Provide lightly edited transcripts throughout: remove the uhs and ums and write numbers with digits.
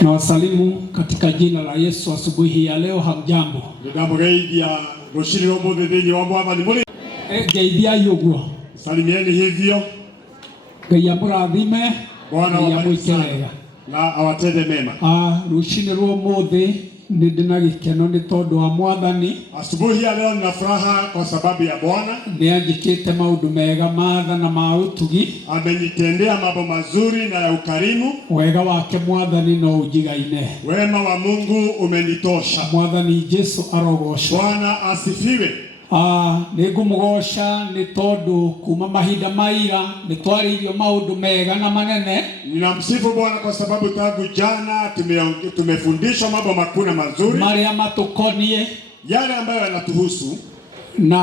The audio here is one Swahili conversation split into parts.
Na wasalimu katika jina la Yesu asubuhi ya leo. Hamjambo? Geithia yuguo. Salimieni hivyo. Gayamurathime. Bwana awabariki na awatende mema. Rushini ruo mothe nindina gikeno ni tondu wa Mwathani. Asubuhi ya leo nina furaha kwa sababu ya Bwana. Nianjikite maundu mega matha na mautugi. Amenitendea mambo mazuri na ya ukarimu. Wega wake Mwathani no ujigaine. Wema wa Mungu umenitosha. Mwathani Yesu arogosha. Bwana asifiwe. Nigumugosha ni tondu kuma mahinda maira nitwaririo maundu mega na manene. Ninamsifu Bwana kwa sababu tangu jana tumefundishwa mambo makuu na mazuri, maria matukonie, yale ambayo yanatuhusu na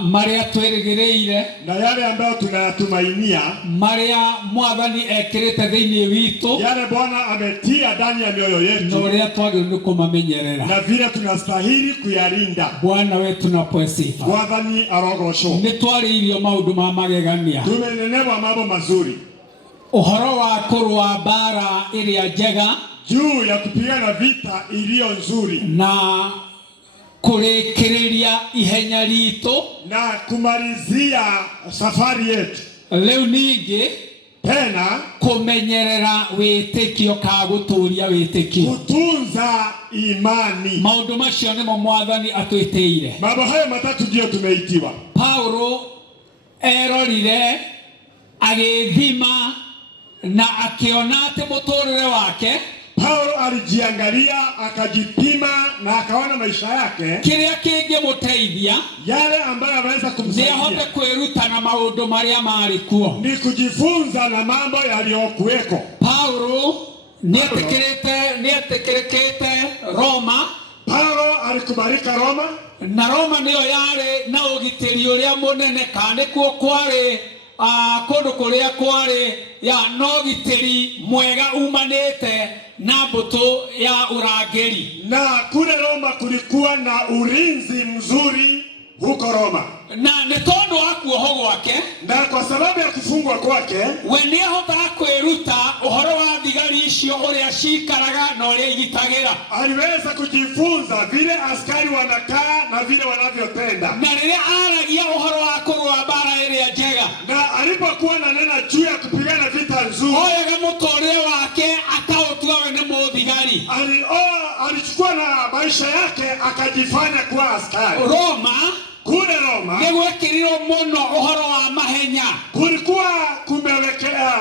maria twerigereire, na yale ambayo tunayatumainia, maria Mwathani ekirite thiini witu, yale Bwana ametia ndani ya mioyo yetu, na uria twagiriirwo kumamenyerera, na vile tunastahili kuyalinda. Bwana wetu na sifa. Mwathani arogocwo. Nitwaririo maundu ma magegania, tumenenewa mambo mazuri, uhoro wa kurwa bara iria njega, juu ya kupigana vita iliyo nzuri, na kurekereria ihenya rito, na kumalizia safari yetu. Leo ningi tena kumenyerera witikio ka guturia witikio, kutunza imani. Maundu macio nimo Mwathani atwitiire. Mambo hayo matatu ndio tumeitiwa. Paulo erorire agithima na akiona ati muturire wake, Paulo alijiangalia, akajipima na akaona maisha yake, kiria kingemuteithia, yale ambayo anaweza kumsaidia, ni ahote kwiruta na maundu maria mari kuo, ni kujifunza na mambo yaliyokuweko. Paulo nietekerekete Roma. Paulo alikubalika Roma, na Roma niyo yari na ugitiri uria munene, kandi kuo kwari kundu kuria kwari ya nogitiri mwega umanite na mbuto ya urangeri. Na kule Roma kulikuwa na ulinzi mzuri huko Roma, na ni tondu wa kuoho gwake, na kwa sababu ya kufungwa kwake, we ni ahotaga kwiruta uhoro wa thigari icio uria cikaraga na uria igitagira. Aliweza kujifunza vile askari wanakaa na vile wanavyotenda, na riria aragia uhoro wa kurwa bara iria njega, na alipokuwa ananena juu ya kupigana vita nzuri, oyaga mutorire wake akautuaga ni muthigari. Alichukua na maisha yake akajifanya kuwa askari. Roma, kule Roma nigwekirirwo muno uhoro wa mahenya, kulikuwa kumewekea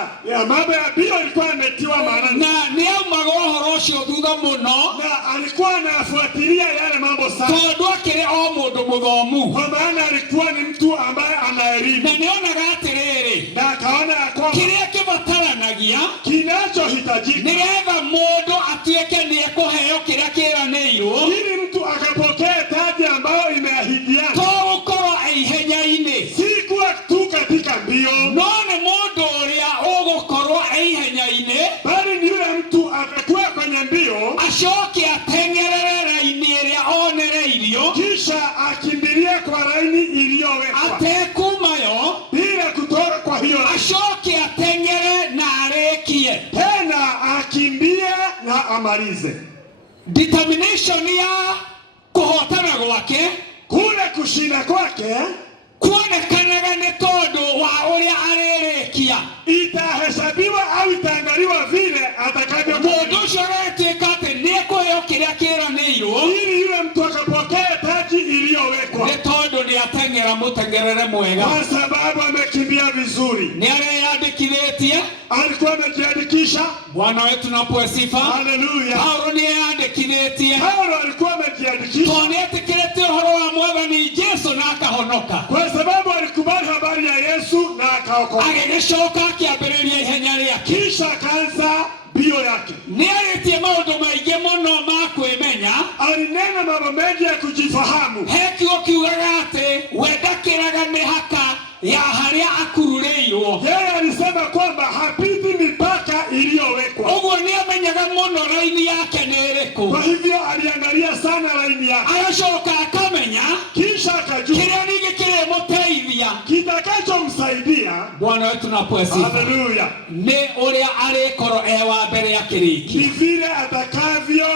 mambo ya bio ilikuwa imetiwa maana, na niaumaga uhoro ucio thutha muno, na alikuwa anafuatilia yale mambo sana, tondu akiri o mundu muthomu, kwa maana alikuwa ni mtu ambaye ana elimu, na nionaga atiriri, na akaona ya kwamba kiria kibataranagia, kinachohitajika nigetha mundu atuike ni ekuheo kiria kiranirwo, ili mtu akapokea taji ambayo imeahidiana, gukorwo ihenya-ini, si kuwa tu katika mbio, no ni mundu uria ugukorwo ihenya-ini, bali ni yule mtu atakuwa kwenye mbio, acoke atengerere raini iria onereirio, kisha akimbilie kwa raini iliyowekwa, atekumayo bila kutoka kwa hiyo, acoke atengere na arekie, tena akimbie na amalize. Determination ya kuhotana gwake, kule kushinda kwake kuonekanaga ni tondu wa uria arerekia, itahesabiwa au itaangaliwa vile atakavyo. Mundu ucio aretuika ati ni ekuheo kiria kiranirwo, ili yule mtu akapokea taji iliyowekwa, ni tondu ni atengera mutengerere mwega, kwa sababu amekimbia vizuri, ni areyandikithitie, alikuwa amejiandikisha. Bwana wetu na sifa. Haleluya. Paulo ni eyandikithitie, Paulo alikuwa amejiandikisha, tondu etikirite uhoro wa Mwathani Yesu na akahonoka, kwa sababu alikubali habari ya Yesu na akaokoka, agigicoka akiambiriria ihenya riake, kisha akaanza bio yake. Ni aritie maundu maingi muno ma kwimenya, alinena mambo mengi ya kujifahamu. Hekiugo kiugaga ati we ndakiraga mihaka ya haria akururirwo, yeye alisema kwamba hapiti mipaka iliyowekwa. Uguo ni amenyaga muno raini yake ni iriku, kwa hivyo aliangalia sana raini yake, agacoka akamenya kisha akajua kiria ningi kirimuteithia, kitakachomsaidia Bwana wetu napewa sifa. Haleluya. Ne uria alikoro ewa mbere ya kiriki. Ni vile atakavyo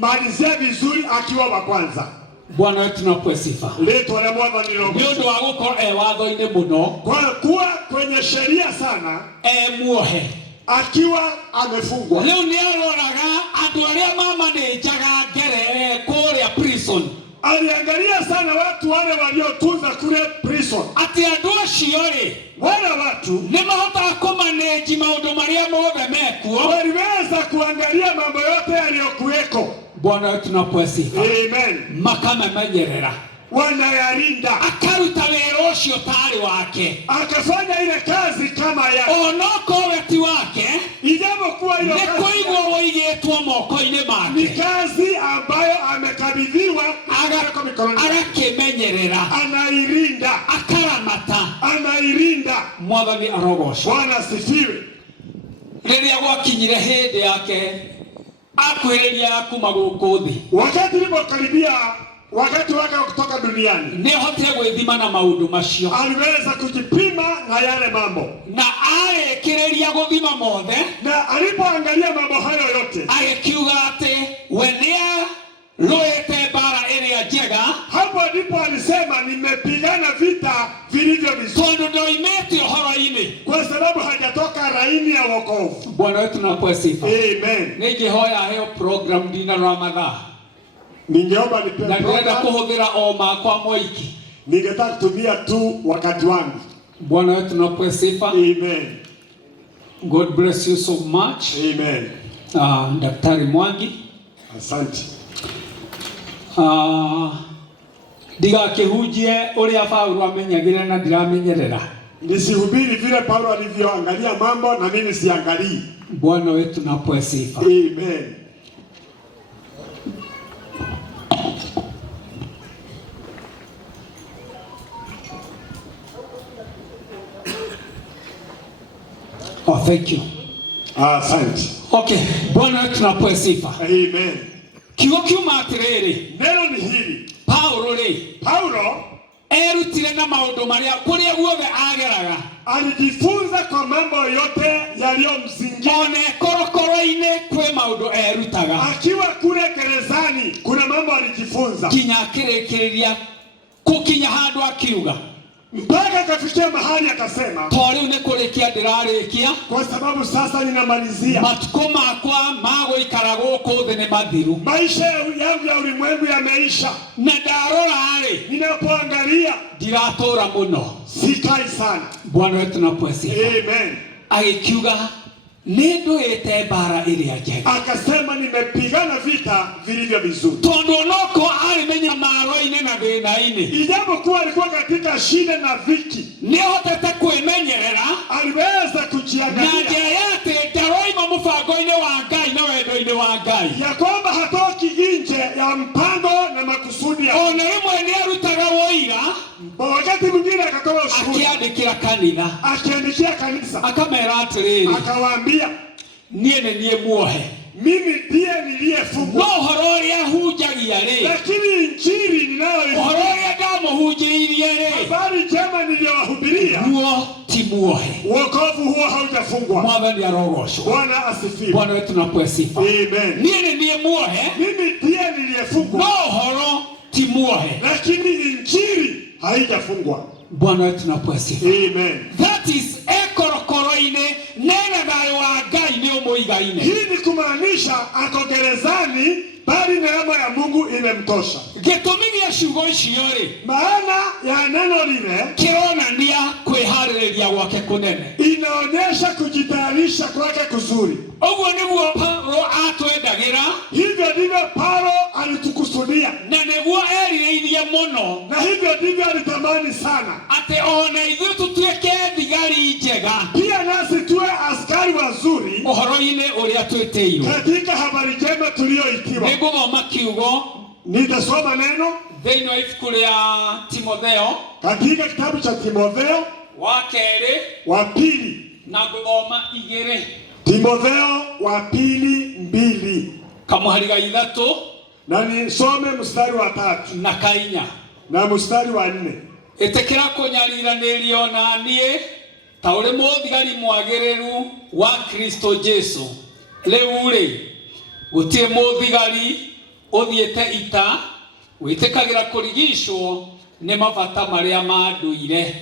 malizia vizuri akiwa wa kwanza. Bwana wetu napewa sifa. Leto la Bwana nilogo. Ndio agukoro watho-ini muno. Kwa kuwa kwenye sheria sana Muohe akiwa amefungwa. Leo ni aroraga andu aria mamanejaga ngere kuria prison. Aliangalia sana watu wale waliotunza kule prison. Ati andu acio ri wale watu ni mahota kumanage maundu maria mothe mekuo. Waliweza kuangalia mambo yote yaliyokuweko. Bwana wetu napewa sifa. Amen. Makamamenyerera. Wanayalinda. Akaruta wĩra ũcio tari wake. Akafanya ile kazi kama ya. Onoko weti wake. Ijapokuwa hiyo kazi. Nikuigwo woigĩtwo moko-inĩ make. Ni kazi ambayo amekabidhiwa agakĩmenyerera. Anairinda. Akaramata. Anairinda. Mwathani arogocwo. Bwana asifiwe. Rĩrĩa gwakinyire hĩndĩ yake akwĩrĩria kuma gũkũ thĩ. Wakati ilipokaribia wakati wake kutoka duniani, nĩahotire gwĩthima na maũndũ macio. Aliweza kujipima na yale mambo. Na arĩkĩrĩria gũthima mothe. Na alipoangalia mambo hayo yote, agĩkiuga atĩ we nĩarũĩte mbara ĩrĩa njega. Hapo ndipo alisema nimepigana vita vilivyo vizuri. Tondũ ndoimĩte ũhoro-inĩ. Kwa sababu hajatoka raini ya wokovu. Bwana wetu napewa sifa. Amen. Nĩngĩhoya heo program ndinarora mathaa. Ningeomba nipewe na ninaenda kuhudhira o makwa moiki. Ningetaka kutumia tu wakati wangu. Bwana wetu napewa sifa. Amen. God bless you so much. Amen. Daktari Mwangi. Asante. Ndigakĩhunjie ũrĩa Paulo amenyagĩra na ndiramenyerera. Nisihubiri vile Paulo alivyoangalia mambo na mimi siangalii. Bwana wetu napewa sifa. Amen. Oh, thank you. Asante. Okay, Bwana wetu napewa sifa. Amen. Kiugo kiuma atĩrĩrĩ. Neno ni hili. Paulo erutire na maũndũ marĩa kũrĩa guothe ageraga. Alijifunza kwa mambo yote yaliyomzingira. Ona korokoro-inĩ kwĩ maũndũ erutaga. Akiwa kule gerezani kuna mambo alijifunza. Kinya akĩrĩkĩrĩria kukinya handũ akiuga. Mpaka akafikia mahali akasema, "Rĩu nĩ kũrĩkia ndĩrarĩkia. Kwa sababu sasa ninamalizia. Matukũ makwa ma gũikara gũkũ thĩ nĩ mathiru. Maisha yangu ya ulimwengu yameisha. Na ndarora-rĩ, ninapoangalia ndiratũra mũno. Sikai sana." Bwana wetu napewa sifa. Amen. Agĩkiuga nĩndũĩte mbara ĩrĩa njega. Akasema nimepigana vita vilivyo vizuri. Tondũ onoko arimenya maro-inĩ na thĩna-inĩ. Ijapokuwa alikuwa katika shida na dhiki, nĩahotete kwĩmenyerera. Aliweza kujiangalia. Na njĩra ya atĩ ndaroima mũbango-inĩ wa Ngai na wendo-inĩ wa Ngai. Ya kwamba hatoki nje ya mpango na makusudi ya. Ona rĩmwe nĩarutaga ũira. Wakati mwingine akatoa ushuhuda. Akiandĩkĩra kanitha. Akiandikia kanisa. Akamera atĩrĩrĩ. Akawaambia, niĩ nĩ niĩ muohe. Mimi ndiye niliyefungwa. No ũhoro ũrĩa hunjagia rĩ. Lakini injili ninayoihubiri. Ũhoro ũrĩa ndamũhunjĩirie rĩ. Habari njema niliyowahubiria. Huo ti muohe. Wokovu huo haujafungwa. Mwathani arogocwo. Bwana asifiwe. Bwana wetu napewa sifa. Amen. Niĩ nĩ niĩ muohe. Mimi ndiye niliyefungwa. No ũhoro ti muohe. Lakini injili haijafungwa. Bwana wetu napewa sifa. Amen. That is ekorokoro-inĩ nena thayũ wa Ngai nĩ ũmũigaine. Hii ni kumaanisha ako gerezani bali neema ya Mungu imemtosha. Gĩtũmi gĩa ciugo icio rĩ. Maana ya neno lile kĩronania kwĩharĩrĩria gwake kũnene. Inaonyesha kujitayarisha kwake kuzuri. Ũguo nĩguo Paulo atwendagĩra. Hivyo ndivyo Paulo alitukusudia. Na nĩguo erirĩirie mũno. Na hivyo ndivyo alitamani sana. Atĩ ona ithuĩ tũtuĩke thigari njega. Pia nasi tuwe askari wazuri. Ũhoro-inĩ ũrĩa twĩtĩirwo. Katika habari njema tuliyoitiwa. Nĩngũthoma kiugo. Nitasoma neno. Thĩinĩ wa ibuku rĩa Timotheo. Katika kitabu cha Timotheo. Wa kerĩ. Wa pili. Na ngũthoma 2. Timotheo wa pili 2. Kamũhari ga 3. Na nisome mstari wa 3. Na 4. Na mstari wa 4. Ĩtĩkĩra kũnyariiranĩrio na niĩ taure muthigari mwagereru wa Kristo Jesu leure gutie muthigari uthiete ita witikagira kurigishwo ni mabata maria manduire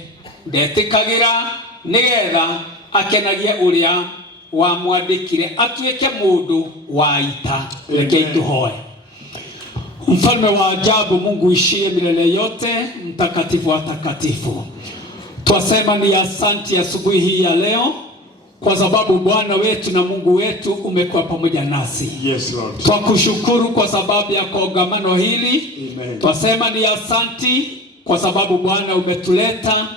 ndetikagira nigetha akenagie uria wa mwandikire atuike mundu wa ita. Reke tuhoe. Mfalme wa ajabu, Mungu ishie milele yote, mtakatifu wa takatifu, twasema ni asante asubuhi hii ya leo kwa sababu Bwana wetu na Mungu wetu umekuwa pamoja nasi. Yes, Lord. Twakushukuru kwa sababu ya kongamano hili. Amen. Twasema ni asante kwa sababu Bwana umetuleta.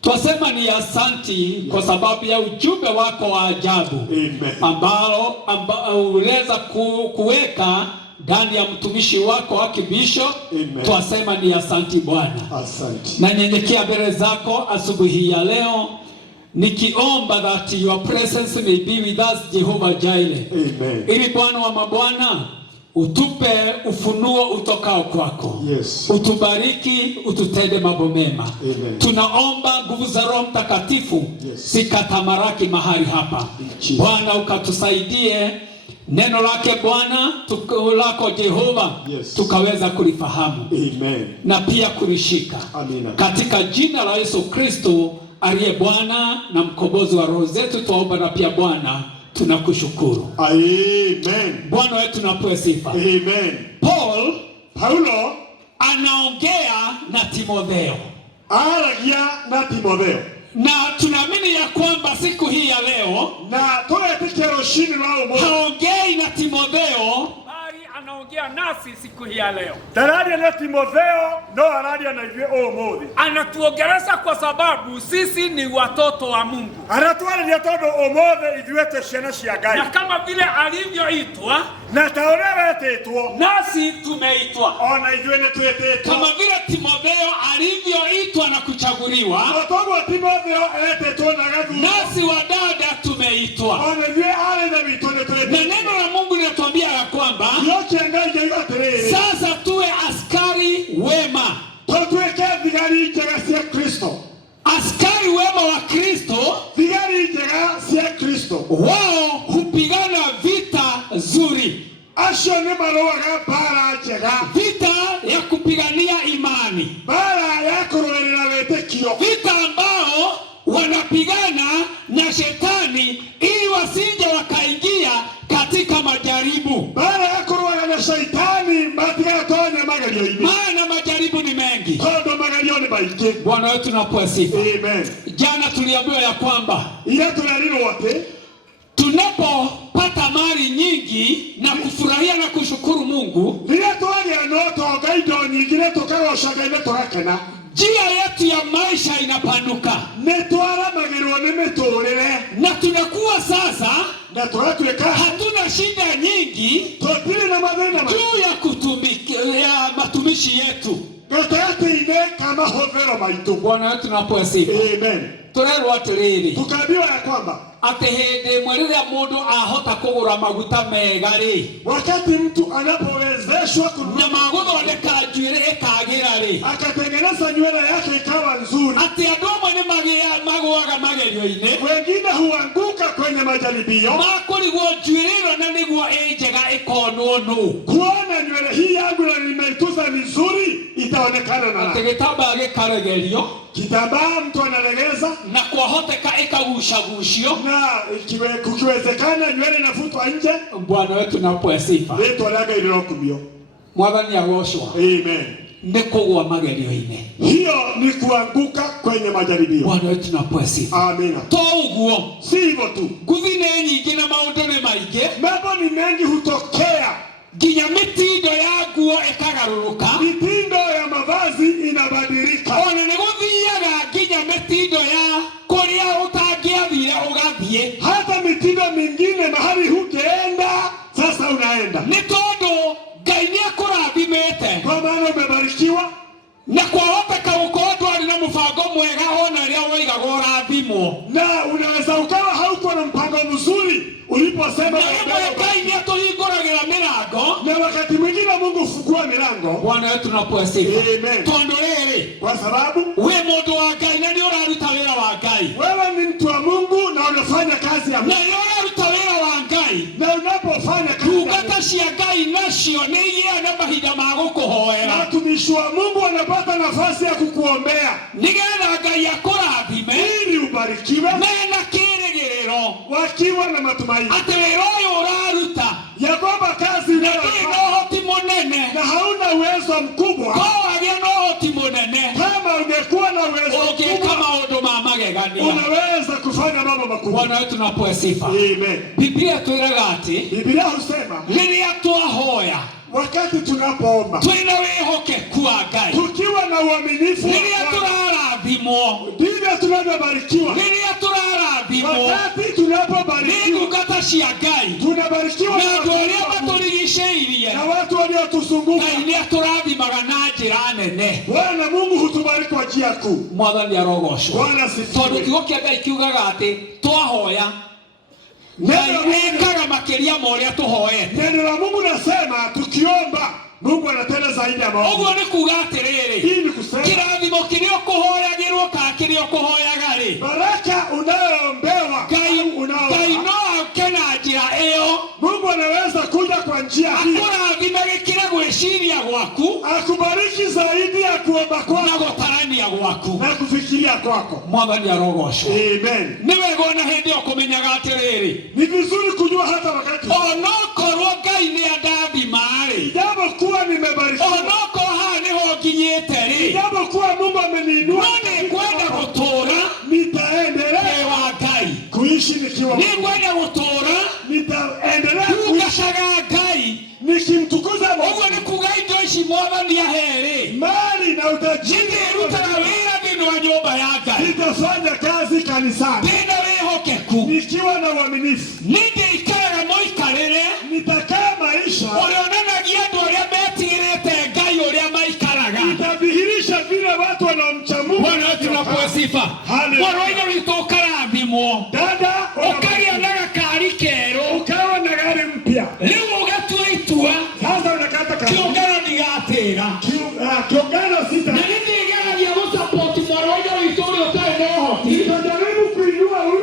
Twasema ni asante kwa sababu ya ujumbe wako wa ajabu. Amen. ambao uweza kuweka ndani ya mtumishi wako wa kibisho. Twasema ni asante Bwana. Asante. Na nyenyekea mbele zako asubuhi ya leo nikiomba that your presence may be with us, Jehovah Jireh. Amen. Ili Bwana wa mabwana utupe ufunuo utokao kwako. Yes. Utubariki, ututende mambo mema. Amen. Tunaomba nguvu za Roho Mtakatifu sikatamaraki mahali hapa. Bwana ukatusaidie neno lake Bwana lako Jehova, tukaweza kulifahamu. Amen. Na pia kulishika. Amina. Katika jina la Yesu Kristo aliye Bwana na mkombozi wa roho zetu tuomba, na pia Bwana tunakushukuru. Amen. Bwana wetu napewe sifa. Amen. Paulo anaongea na Timotheo. Aragia na Timotheo. Na tunaamini ya kwamba siku hii ya leo na tunayetekero shini wao haongei na Timotheo, bali anaongea nasi siku hii ya leo. Taradia na Timotheo no aradia na ivyo omothi. Anatuongelesha kwa sababu sisi ni watoto wa Mungu. Anatualia todo omothe ithuete ciana cia Ngai. Na kama vile alivyoitwa na taorewe tetwo nasi tumeitwa. Ona ithuene twetetwo. Kama vile Timotheo alivyoitwa na kuchaguliwa, Otogo Timotheo etetwo na gathu. Nasi wadada tumeitwa. Ona ithuene ale na vitone twetetwo. Na neno la Mungu linatuambia ya kwamba yote Ngai yatiriri. Sasa tuwe askari wema. Tuweke thigari njega cia Kristo. Askari wema wa Kristo, thigari njega cia Kristo, wao hupigana vita nzuri. Acio ni maroaga bara njega, vita ya kupigania imani, bara ya kurũĩrĩra wĩtĩkio, vita ambao wanapigana na shetani ili wasije wakaingia katika majaribu, bara ya kurũaga na shaitani matigatonya magerio-inĩ, maana majaribu ni mengi, tondũ magerio nĩ maingĩ. Bwana wetu napewa sifa. Amen. Jana tuliambiwa ya kwamba ile tunarirwo atĩ tunapopata mali nyingi na kufurahia na kushukuru Mungu, rĩrĩa twagĩa na ũtonga indo nyingĩ nĩ tũkagoca Ngai na tũgakena, njia yetu ya maisha inapanuka, nĩ twaramagĩrwo nĩ mĩtũrĩre, na tunakuwa sasa na tũgatuĩka hatuna shida nyingi tũtirĩ na mathĩna juu ya matumishi yetu gatagatĩ-inĩ ka mahũthĩro maitũ. Bwana wetu napewa sifa. Amen. Turerwo atĩrĩrĩ, tukaambiwa ya kwamba atĩ hĩndĩ ĩmwe rĩrĩa mũndũ ahota kũgũra maguta mega rĩ, wakati mtu anapowezeshwa kununua na magũthondeka njuĩrĩ ĩkagĩra rĩ, akatengeneza nywele yake ikawa nzuri, atĩ andũ amwe nĩ magũaga magerio-inĩ, wengine huanguka kwenye majaribio, makũrigwo njuĩrĩ ĩno na nĩguo ĩ njega ĩkonwo nũ, kuona nywele hii yangu na nimeituza vizuri itaonekana na atĩ gĩtambaya gĩkaregerio, kitambaa mtu analegeza na kwahoteka ĩkagucagucio, na kukiwezekana nywele inafutwa nje. Bwana wetu napewa sifa. Rĩtwa rĩa Ngai rĩrokumio. Mwathani agocwo. Amen. Nĩ kũgwa magerio-inĩ. Hiyo ni kuanguka kwenye majaribio. Bwana wetu napewa sifa. Amina. To ũguo, si hivyo tu, nguthi nĩ nyingĩ na maũndũ nĩ maingĩ, mambo ni mengi hutokea, nginya mĩtindo ya nguo ĩkagarũrũka, mitindo ya mavazi inabadilika, ona nĩ gũthiaga nginya mĩtindo ya kũrĩa ũtangĩathire ũgathiĩ, hata mitindo mingine mahali hukeenda sasa unaenda, nĩ tondũ Ngai nĩ akũrathimĩte, kwa maana umebarikiwa, na kwahoteka gũkorwo ndwarĩ na mũbango mwega ona rĩrĩa waigagwo ũrathimwo, na unaweza ukawa hauko na mpango mzuri uliposema, na rĩmwe Ngai nĩ atũhingũragĩra mĩrango, na wakati mwingine Mungu hufungua milango. Bwana wetu napewa sifa. Amen. Tondũ rĩrĩ, kwa sababu we mũndũ wa Ngai na nĩ ũraruta wĩra wa Ngai, wewe ni mtu wa Ngai nacio nĩ iheana mahinda ma gũkũhoera. Watumishi wa Mungu wanapata nafasi ya kukuombea Nĩgetha Ngai akũrathime ili ubarikiwe mena kĩĩrĩgĩrĩro wakiwa na matumaini atĩ wĩra ũyũ ũraruta ya kwamba kazi ndĩrĩ na ũhoti mũnene na hauna uwezo mkubwa. ko wagĩa na ũhoti mũnene Kama ungekuwa na uwezo ũngĩka mkubwa maũndũ ma magegania. unaweza kufanya mambo makubwa. Bwana wetu napewe sifa. Amen. Biblia twĩraga atĩ Biblia husema rĩrĩa twahoya wakati tunapoomba twĩna wĩhokeku wa Ngai, tukiwa na uaminifu, rĩrĩa tũrarathimwo, ndivyo tunavyobarikiwa. rĩrĩa tũrarathimwo Wakati nĩ tunapobarikiwa ndungata cia Ngai tunabarikiwa na na andũ arĩa watu matũrigicĩirie. na watu waliotuzunguka. Ngai nĩ atũrathimaga na njĩra nene. Bwana Mungu hutubariki kwa njia kuu. Mwathani arogocwo. Bwana asifiwe. Tondũ kiugo kĩa Ngai kiugaga atĩ twahoya Ngai ekaga makĩria ma ũrĩa tũhoete. Neno la Mungu nasema tukiomba Mungu anatenda zaidi ya maombi. Ũguo nĩ kuuga atĩrĩrĩ, Hii ni kusema kĩrathimo kĩrĩa ũkũhoyagĩrwo kana kĩrĩa ũkũhoyaga-rĩ, baraka unayoombewa Ngai no oke na njĩra ĩyo Mungu anaweza kuja kwa njia hii akũrathime gĩkĩre gwĩciria gwaku akubariki zaidi ya kuomba na kwako gũtarania gwaku. na kufikiria kwako. Mwathani arogocwo. Amen. Nĩ wega ona hĩndĩ ĩyo kũmenyaga atĩrĩrĩ, Ni vizuri kujua hata wakati onokorwo Ngai nĩ andathima-rĩ, ijapokuwa nimebarikiwa, onokorwo haha nĩho nginyĩte-rĩ, ijapokuwa Mungu ameniinua, no nĩngwenda gũtũũra nitaendelea wĩ wa Ngai. kuishi nikiwa Mungu. Nĩngwenda gũtũũra Nitaendelea kuishi tungacaga Ngai. nikimtukuza Ũguo Mungu. nĩ kuuga indo ici Mwathani ahe-rĩ, Mali na utajiri nĩndĩrutaga wĩra thĩinĩ wa nyũmba ya Ngai nitafanya kazi kanisani ndĩna wĩhokeku. nikiwa na uaminifu. Nĩndĩikaraga mũikarĩre Nitakaa maisha, ũrĩa ũnanagia andũ arĩa metigĩrĩte Ngai ũrĩa maikaraga. nitadhihirisha vile watu wanaomcha Mungu. Bwana wetu napewe sifa. Hallelujah. Mwana witũ witũ ũkarathimwo, Dada, ũkagĩa na gakari kerũ, ukawa na gari mpya. rĩu ũgatua itua Sasa unakata kazi. kĩũngano gĩgatĩra. Kiungano sita. Na nĩndĩgeragia gũsapoti mwana witũ witũ ũrĩa ũtarĩ na ũhoti. Nitajaribu kuinua huyu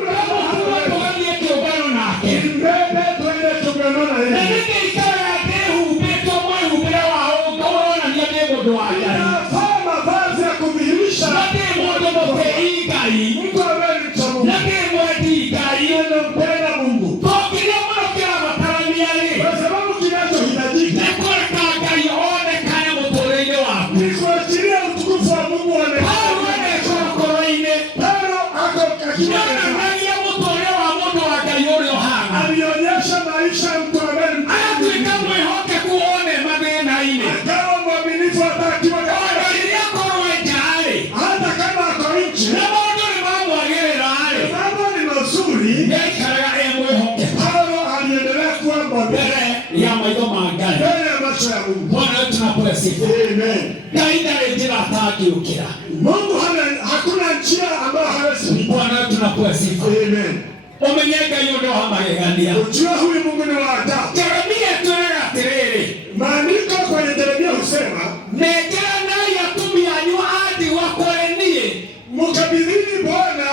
Tũgathiĩ kĩũngano nake. mbele twende kiungano na Na yeye. nĩndĩikaraga ndĩhumbĩtwo mwĩhumbĩre wa ũronania ndĩ mũndũ wa Ngai. Nitavaa mavazi ya kudhihirisha Na ndĩ mũndũ mũtĩi Ngai. mtu ambaye ni mcha Mungu. Na ndĩ mwendi Ngai. Anampenda Mungu. Tũkĩrĩa mũno kĩrabatarania-rĩ, Kwa sababu kinachohitajika nĩ kũreka Ngai onekane mũtũũrĩre waku. ni kuachilia utukufu wa Mungu Paulo onekane. nĩ kũrũkũrũ-inĩ. Paulo ako katika Nĩonanagia mũtũũrĩre wa mũndũ wa Ngai ũrĩa ũhana. alionyesha maisha ya mtu ambaye ni Agatuĩka mwĩhokeku one mathĩna-inĩ. akawa mwaminifu hata akiwa Ona katika rĩrĩa akorwo nja-rĩ, hata kama ako nchi. na maũndũ nĩmamwagĩrĩra-rĩ, Mambo ni mazuri. nĩaikaraga e mwĩhokeku Paulo aliendelea kuwa mwaminifu mbere ya maitho ma Ngai. mbele ya macho ya Mungu. Bwana wetu napewe sifa. Amen. Ngai ndarĩ njĩra atangĩũkĩra. Mungu hakuna njia ambayo hawezi kupita. Bwana wetu napewe sifa. Amen. Ũmenye Ngai ũndũ wa magegania. Ujua huyu Mungu ni wa ajabu. Jeremia twĩraga atĩrĩrĩ, Maandiko kwenye Yeremia husema, nengeranai atumia anyu a ndigwa kũrĩ niĩ. mkabidhini Bwana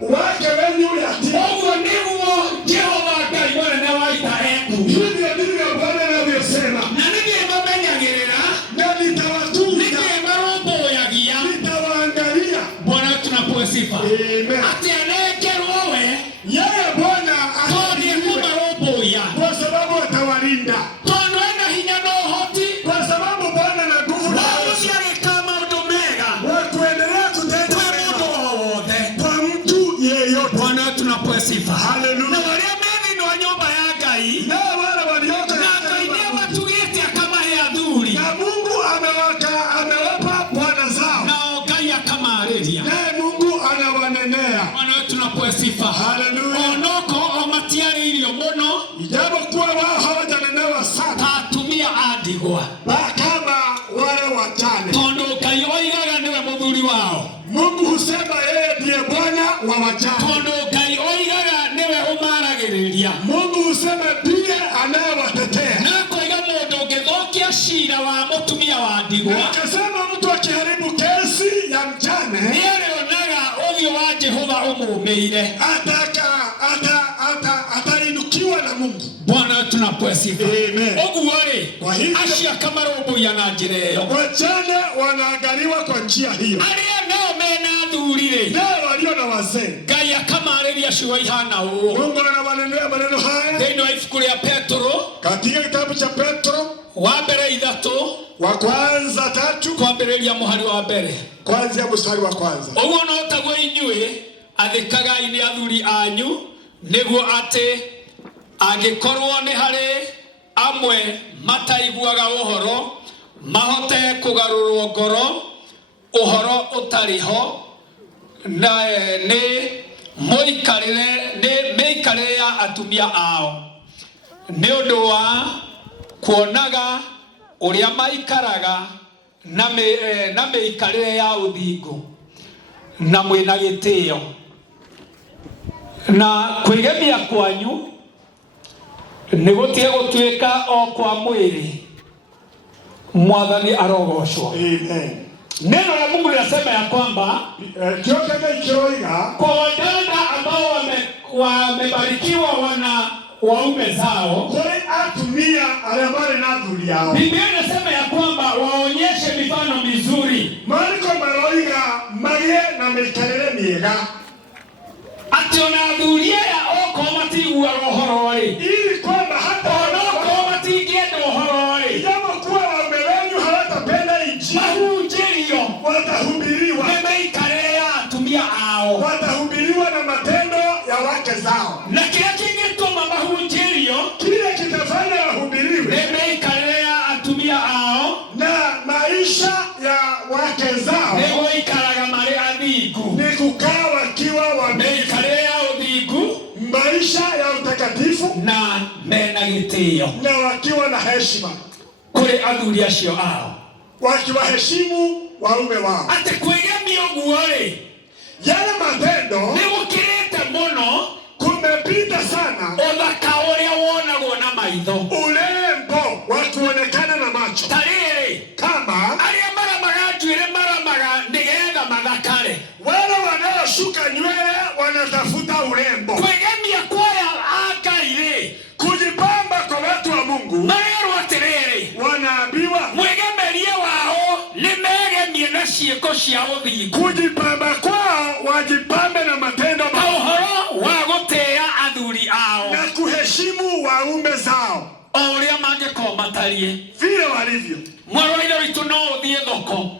wake wenyu yatima. Ũguo nĩguo Jehova Ngai mũnene wa ita ekuuga. Hivyo ndivyo Bwana anavyosema. Na nĩndĩmamenyagĩrĩra, Na nitawatunza, nĩndĩmarũmbũyagia. nitawaangalia. Bwana wetu napewe sifa. Amen. Atĩ anekerwo we, Yeye Bwana tondũ nĩekũmarũmbũya. kwa sababu atawalinda. Tondũ ena hinya na ũhoti Kwa sababu Bwana ana nguvu na wa uwezo gũthiĩ agĩka maũndũ mega wa kuendelea kutenda kwĩ mũndũ mema o wothe. kwa mtu yeyote. Bwana wetu napewe sifa. Hallelujah. Na arĩa me thĩinĩ wa nyũmba ya Ngai, Nao wale walioko na Ngai nĩamatugĩte akamahe athuri, na Mungu amewapa bwana zao, nao Ngai akamarĩria. naye Mungu anawanenea. Bwana wetu napewe sifa. Hallelujah. Onoko o matiarĩirio mũno Ijapokuwa wao hawajanenewa sana ta atumia a ndigwa, kama wale wajane, tondũ Ngai oigaga nĩwe mũthuri wao. Mungu husema yeye ndiye Bwana wa wajane. Tondũ Ngai oigaga nĩwe ũmaragĩrĩria. Mungu husema ndiye anayewatetea. Na koiga mũndũ ũngĩthũkia ciira wa mũtumia wa ndigwa, Na akasema mtu akiharibu kesi ya mjane nĩarĩonaga ũthiũ wa Jehova ũmũmĩire. atainukiwa na Mungu. Bwana wetu napewe sifa. Amen. Ũguo-rĩ, Kwa hivyo ashia kamarobo ya najireyo wajane wanaangaliwa kwa njia hiyo. Aria nao mena thurire Nao walio na wazee Ngai akamareria ciwa ihana ũũ. Mungu anawanenea maneno haya Thĩinĩ wa ibuku rĩa Petro katika kitabu cha Petro wa mbere 3 wa kwanza 3 kwambĩrĩria mũhari wa mbere kuanzia mstari wa kwanza. Ũguo no taguo inyuĩ athĩkagai nĩ athuri anyu nĩguo atĩ angĩkorwo nĩ harĩ amwe mataiguaga ũhoro mahote kũgarũrwo ngoro ũhoro ũtarĩ ho na nĩ mĩikarĩre ya atumia ao nĩ ũndũ wa kuonaga ũrĩa maikaraga na mĩikarĩre ya ũthingu na mwĩna gĩtĩo na kwĩgemia kwanyu nĩ gũtige gũtuĩka o kwa mwĩrĩ. Mwathani arogocwo. Amen. Neno la Mungu linasema ya kwamba kwa wadada ambao wamebarikiwa wana waume zao, Biblia inasema ya kwamba waonyeshe mifano mizuri. Ati onathuria ya oko matigua rohorori ili kwamba hata onoko matigenda rohorori jambo kuwa wamelenyu hawatapenda injili mahubiriyo watahubiriwa memeikare ya atumia ao watahubiriwa na matendo ya wake zao na kila kingetuma mahubiriyo kile kitafanya wahubiriwe memeikare ya atumia ao na maisha ya wake zao nego ikaraga mari athingu ni kukaa wakiwa wameikare ya uthingu maisha ya utakatifu na mena gĩtĩo na wakiwa na heshima kuri athuri acio ao wakiwaheshimu waume wao. Ati kwĩgemia ũguo rĩ yale matendo nĩ gũkĩrĩte mũno kumepita sana ũthaka ũrĩa wonagwo na maitho urembo wa kuonekana na macho tarĩrĩ kama arĩa maramaga njuĩrĩ maramaga nĩgetha mathakare wale wanaoshuka nywele wanatafuta urembo kwĩgemia kwaya Ngai kujipamba kwa watu wa Mungu marero atirĩrĩ wanaambiwa mwĩgemerie wao nĩmegemie na ciĩko cia ũthingu kujipamba kwao wajipambe na matendo ma ũhoro wa gũtĩĩa athuri ao na kuheshimu waume zao o ũrĩa mangĩkorwo matariĩ vile walivyo. Mwarũire witũ no ũthiĩ thoko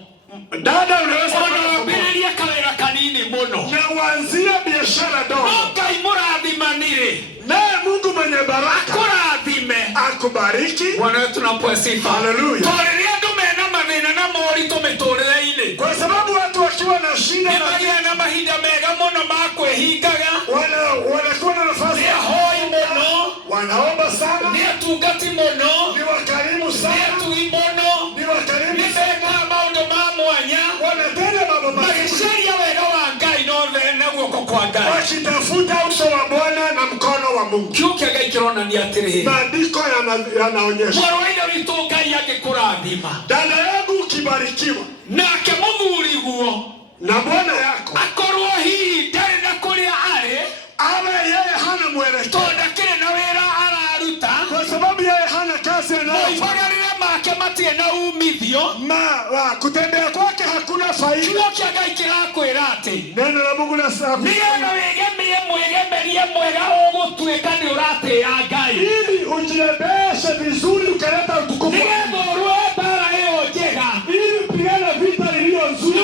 dada unaweza kuambĩrĩria kawĩra kanini mũno na wanzia biashara ndogo Ngai mũrathimanire naye Mungu mwenye baraka akurathime akubariki. Bwana wetu tunapoe sifa. Haleluya. Tũrĩrĩa andũ mena mathĩna na moritũ mĩtũrĩre-inĩ kwa sababu watu wakiwa na shida na mahinda mega mũno ma kwĩhingaga wanakuwa na nafasi ya hoi mũno wanaomba sana ni atungati mũno ni wakarimu sana ni atui mũno ni wakarimu ni mega maũndũ ma mwanya wanatenda mambo magĩcaria wega wa Ngai no na guoko kwa Ngai wakitafuta uso wa Bwana na mkono wa Mungu. Kiukia Ngai kĩronania atĩrĩrĩ maandiko yanaonyesha mwarũire witũ Ngai angĩkũrathima dada yangu ukibarikiwa nake mũthuri guo na bwana yako akorwo hihi ndarĩ na kũrĩa arĩ awe yeye hana mwelekeo ndakĩrĩ na wĩra araruta kwa sababu yeye hana kazi anayoimagarĩre make matirĩ na umithio kutembea kwake hakuna faida. Kiukia Ngai kĩrakwĩra atĩ neno la Mungu linasema nĩgetha wĩgemie mwĩgemerie mwega ũgũtuĩka nĩ ũratĩĩa Ngai ili ujiendeshe vizuri ukaleta utukufu nĩgetha ũrũe mbara ĩyo njega ili upigane vita iliyo nzuri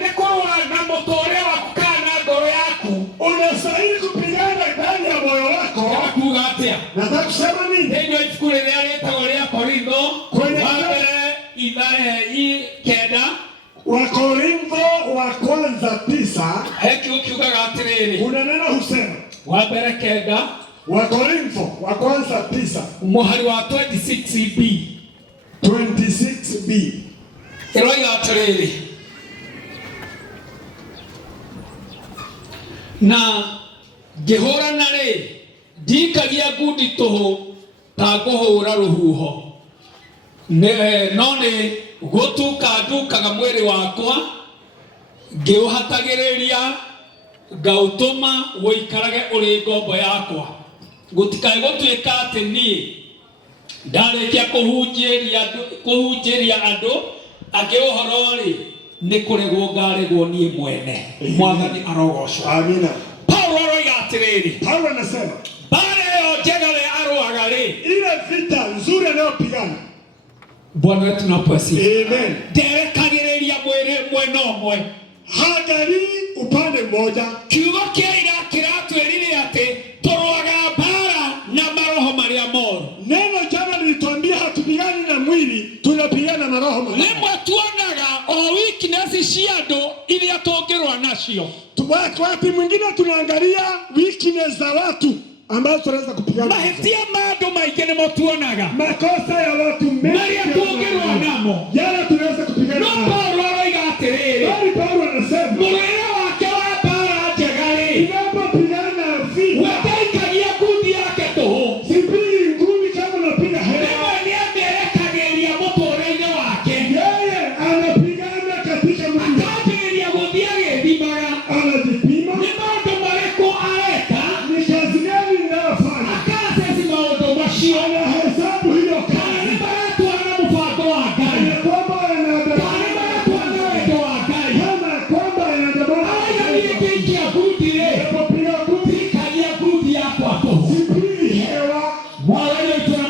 nĩkũrũa na mũtũũrĩre waku kana ngoro yaku unastahili kupigana ndani ya moyo wako. Kuuga atĩa nataka kusema nini thĩinĩ wa ibuku rĩrĩa rĩtagwo rĩa Korintho wa mbere 9 Wakorintho wa kwanza 9 kiugaga atĩrĩrĩ unanena husema wa mbere 9 Wakorintho wa kwanza 9 mũhari wa 26b ĩroiga atĩrĩrĩ na ngĩhũrana rĩ ndikagia ngundi tũhũ ta ngũhũra rũhuho no nĩ gũtuka ndukaga mwĩrĩ wakwa ngĩũhatagĩrĩria ngaũtũma wũikarage ũrĩ ngombo yakwa gũtikae gũtuĩka atĩ niĩ Ndarĩkia kũhunjĩria andũ angĩ ũhoro rĩ nĩ kũregwo ngaregwo niĩ mwene. Mwathani arogocwo. Amina. Paulo aroiga atĩrĩrĩ, Paulo anasema mbara ĩyo njega arũaga rĩ, ile vita nzuri anayopigana, Bwana wetu na pwesi, amen, nderekagĩrĩria mwĩrĩ mwena ũmwe, haangalii upande mmoja. Kiugo kĩa ira kĩratwĩrire atĩ tũrũaga mbara na maroho marĩa moru. Neno jana lilituambia hatupigani na mwili, tunapigana na roho. Rĩmwe tuonaga o weakness cia andũ iria tũngĩrũa nacio. Wakati mwingine tunaangalia weakness za watu ambazo tunaweza kupigana. Mahĩtia ma andũ maingĩ nĩmo tuonaga, makosa ya watu mengi marĩa tũngĩrũa namo, yale tunaweza kupigana no Paulo aroiga atĩrĩrĩ, bali Paulo anasema mũrĩre wake wa mbara njega rĩ, unapopigana vita wataikagia ngundi yake tũhũ, sipigi ngumi kama unapiga hewa. Rĩmwe nĩamĩrekagĩria mũtũũrĩre wake, Yeye anapigana katika mwili, akambĩrĩria gũthiĩ agĩthimaga anajipima nĩ maũndũ marĩkũ areka, ni kazi gani inayofanya, akasesi maũndũ macio, anahesabu hiyo kana kazi, nĩ maratwarana mũbango wa Ngai, na kwamba kana nĩ maratwarana wendo wa Ngai. kama kwamba yanadamana. Aiga niĩ ngĩikia ngundi rĩ, Unapopiga ngumi ndikagia ngundi yakwa tũhũ. sipigi hewa. Mwathani witũ na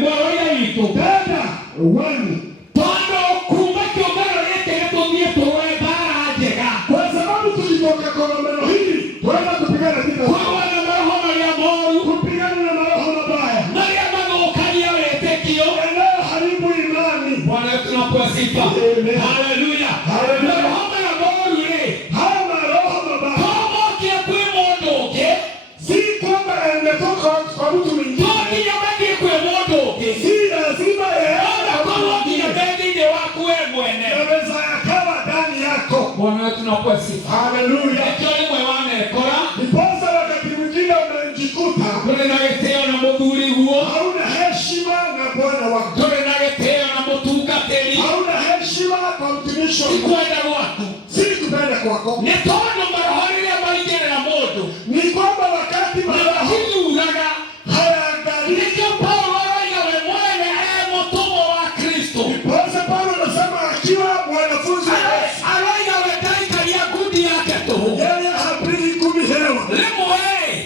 mwaraia witũ, Dada wani, tondũ kuma kĩũngano gĩkĩ gĩtũthiĩ tũrũe mbara njega, kwa sababu tulitoka kongamano hili tuenda kupigana vita, kũrũa na maroho marĩa moru, kupigana na maroho mabaya marĩa mathũkagia wĩtĩkio. yanayoharibu imani. Bwana wetu na kuwa sifa. Amen. Haleluya. Haleluya. Maroho marĩa moru rĩ, Haya maroho mabaya tomokie kwĩ mũndũ ũngĩ, si kwamba yametoka kwa mtu to mwingine, nginya mathiĩ kwĩ mũndũ ũngĩ, si lazima yaende kwa korwo mtu nginya mwingine, me thĩinĩ waku we mwene. yaweza yakawa ndani yako. Bwana wetu na kuwa sifa. Haleluya. Nĩkĩo rĩmwe wanekora Ndiposa wakati mwingine unajikuta tũrĩ na gĩtĩo na mũthuri guo, hauna heshima na bwana wako, tũrĩ na gĩtĩo na mũtungatĩri, hauna heshima kwa mtumishi ti wako, kwenda gwaku, si kupenda kwako. nĩ tondũ maroho rĩrĩa maingĩrĩra mũndũ Ni kwamba wakati maroho matithuraga. hayaangalii. Nĩkĩo Paulo aroiga we mwene mũtũmwo wa Kristo, Ndiposa Paulo anasema akiwa mwanafunzi wa Yesu, aroiga we ndaikagia ngundi yake tũhũ. yeye hapigi ngumi hewa. Rĩmwe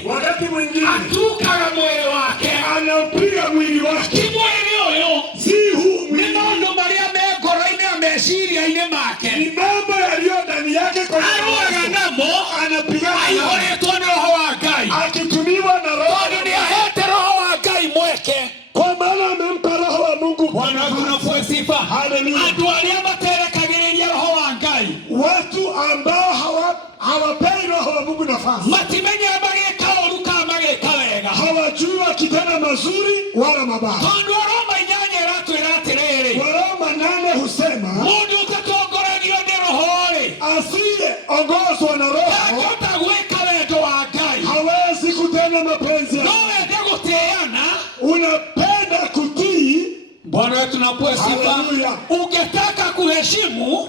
Wakati mwingine atukaga mwĩrĩ wake, anaupiga mwili ti wake, mwĩrĩ ũyũ, si huu nĩ mwili, maũndũ marĩa me ngoro-inĩ na meciria-inĩ make, ni mambo yaliyo ndani yake. Kwa arũaga namo, anapigana nao, aihũrĩtwo nĩ roho wa Ngai, akitumiwa na roho, tondũ nĩahete roho wa Ngai mweke. kwa maana amempa roho wa Mungu. Bwana wetu na kuwa sifa. Haleluya. Andũ arĩa materekagĩrĩria roho wa Ngai Watu ambao hawapei roho wa Mungu nafasi, matimenyaga magĩka ũru kana magĩka wega, hawajui wakitenda mazuri wala mabaya. tondũ Aroma 8 ĩratwĩra atĩrĩrĩ, Waroma 8 husema mũndũ ũtatongoragio nĩ roho-rĩ, asiyeongozwa na roho ndangĩhota gwĩka wendo wa Ngai. hawezi kutenda mapenzi ya No Mungu. wende gũtĩana. Unapenda kutii, Bwana wetu na kuwa sifa. Haleluya. Ungetaka kuheshimu,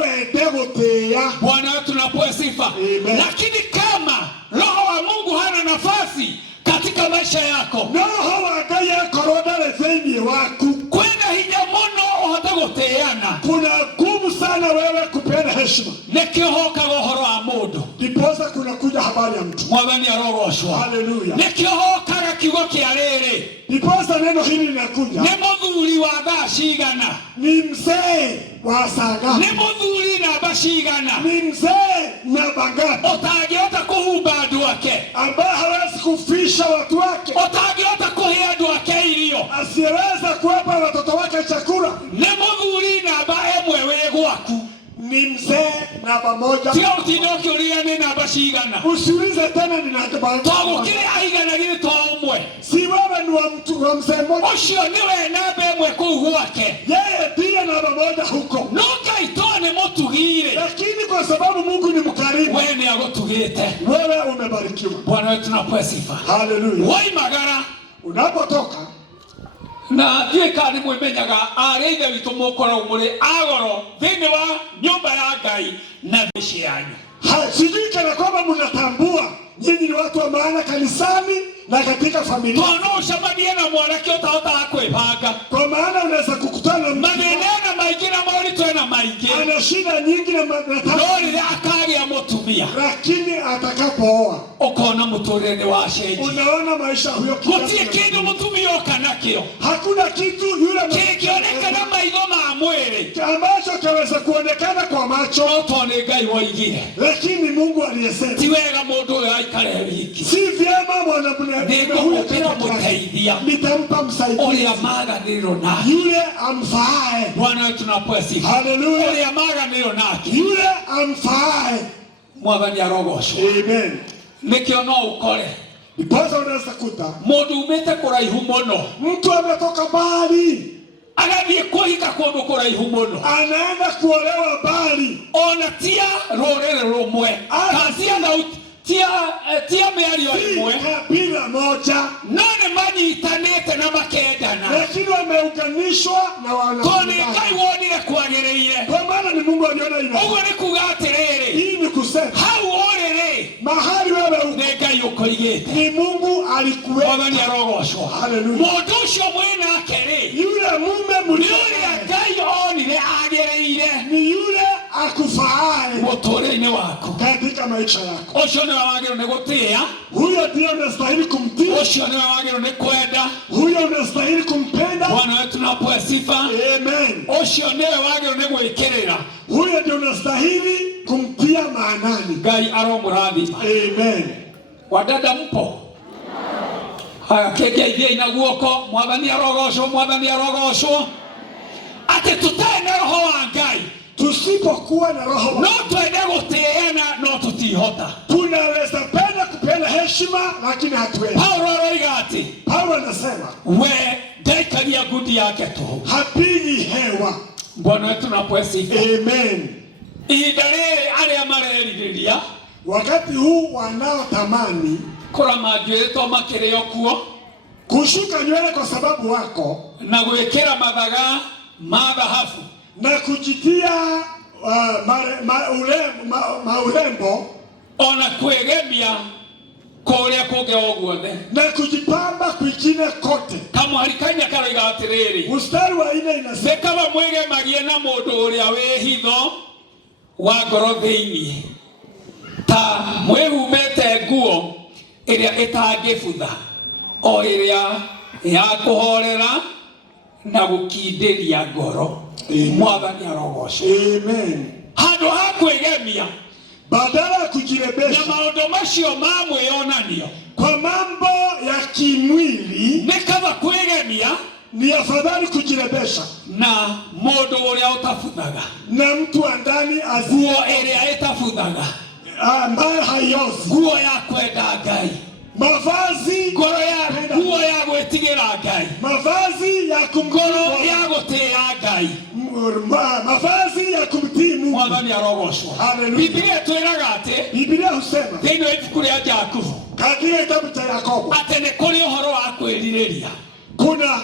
wende gutia. Bwana wetu na kuwa sifa. Amen. Lakini kama roho wa Mungu hana nafasi katika maisha yako, Roho wa Ngai akorwo ndarĩ thĩinĩ waku, kwenda hinya mũno ũhote gũtĩana, kuna ngumu sana wewe kupeana heshima. nĩkĩo hokaga ũhoro wa mũndũ. Ndiposa kuna kuja habari ya mtu. Mwathani arogocwo. Haleluya. Nĩkĩo hokaga kiugo kĩa rĩrĩ, Ndiposa neno hili linakuja. nĩ mũthuri wa thaa cigana, Ni mzee wa saga, nĩ mũthuri namba cigana, ni mzee na bangapi ũtangĩhota kũhumba andũ ake, ambaye hawezi kufisha watu wake, ũtangĩhota kũhe andũ ake irio, asiyeweza kuwapa watoto wake chakula. nĩ mũthuri namba ĩmwe wĩ gwaku. Ni mzee namba moja. Tiga ũtinde ũkĩũria nĩ namba cigana, Usiulize tena ni namba to gũkĩrĩ aiganagĩrĩ to ũmwe. si wewe ni wa mtu wa mzee mmoja. Ũcio nĩwe namba ĩmwe kũu gwake, Yeye ndiye namba moja huko, no Ngai to nĩ mũtugire, lakini kwa sababu Mungu ni mkarimu, we nĩ agũtugĩte. wewe umebarikiwa. Bwana wetu nakuwe sifa. Haleluya. Woimagara Unapotoka na ndiĩ kana nĩ mwĩmenyaga arĩ ithe witũ mũkoragwo mũrĩ agoro thĩinĩ wa nyũmba ya Ngai na mĩciĩ yanyu. sijui kana kwamba mnatambua nyinyi ni watu wa maana kanisani na katika familia. Tono shamania na mwanake utahota akwepanga. Kwa maana unaweza kukutana na manenena maiki na mauli tuena maiki. Ana shida nyingi na Lori akari ya motumia. Lakini atakapooa ukona muturene wa sheji. Unaona maisha huyo kutie kindu mutumia okanakio. Hakuna kitu yule kionekana maigo ma mwili ambacho kinaweza kuonekana kwa macho. Utone Ngai waigire. Lakini Mungu aliyesema ti wega mundu ya ikare wiki. Si vyema mwanamume huyo kumsaidia. Nitampa msaidizi. Ole amaga nilo na. Yule amfaae. Bwana wetu tunapoa sifa. Hallelujah. Ole amaga nilo nake. Yule amfaae. Mwathani arogocwo. Amen. Nikio no ukore. Ipoza unaweza kuta mundu umete kuraihu muno. Mtu ametoka mbali. Agathie kuhika kundu kuraihu muno. Anaenda kuolewa mbali. Ona tia rorere rumwe. Kasia na tia meario imwe. Kabila moja. None manyitanite na makendana. Lakini wameunganishwa na wana. Kone Ngai wonire kwagereire. Kwa maana ni Mungu aliona hilo. Ugo ni kuga atiriri. Hii ni kusema. Hau orere. Mahali wewe uko. Ngai ukoigete. Ni Mungu alikuweka. Mwathani arogocwo. Hallelujah. Mundu ucio mwina akeri. Yule mume mlio. Yule Ngai onire agereire. Ni yule akufaae. Muturene wako. Katika maisha yako. Ucio ni wagiro ni gutia. Huyo ndiye unastahili kumtii. Ucio ni wagiro ni kwenda. Huyo unastahili kumpenda. Bwana wetu tunapoa sifa. Amen. Ucio ni wagiro ni gwikirira. Huyo ndiye unastahili kumtia maanani. Ngai aromurathima. Amen. Wadada mpo? Haya keke ithia ina guoko. Mwathani arogocwo, Mwathani arogocwo. Ate tutae na roho wa Ngai. Tusipokuwa na roho no twende gutiana no tutihota. Tunaweza penda kupeana heshima lakini hatuwezi. Paulo aroiga ati. Paulo anasema we ndaikagia gudi yake tu. Hapigi hewa. Bwana wetu tunapoa sifa. Amen. Idare aria mareriria. Wakati huu wanaotamani kora majuire to makirio kuo. Kushuka nywele kwa sababu wako. Na gwekera mathaga ma dhahabu. Na kujitia urembo. Ona kwegemia kuria kuge oguothe. Na kujipamba kwingine kote. Kama halikanya karoiga atiriri. Mstari wa 4 inasema bekaba mwegemagie na mundu uria we hitho wa ngoro thiini. Ta mwehumete nguo iria itangibutha o iria ya kuhorera na gukindiria ngoro. Mwathani arogocwo. Amen. Handu ha kwegemia badala ya kujirebesha na maundu macio ma mwionanio kwa mambo ya kimwili, ni kama kwegemia ni afadhali kujirebesha na mundu uria utafuthaga na mtu wa ndani nguo iria itafuthaga ambaye haiozi. Nguo ya kwenda Ngai. Mavazi ngoro ya nguo ya gwitigira Ngai. Mavazi ya ngoro ya gutia Ngai. Mavazi ya kumtii Mungu. Mwathani arogocwo. Biblia twiraga ati. Biblia husema thĩinĩ wa ibuku rĩa Jakubu katika kitabu cha Yakobo ati nĩ kũrĩ ũhoro wa kwĩrirĩria. Kuna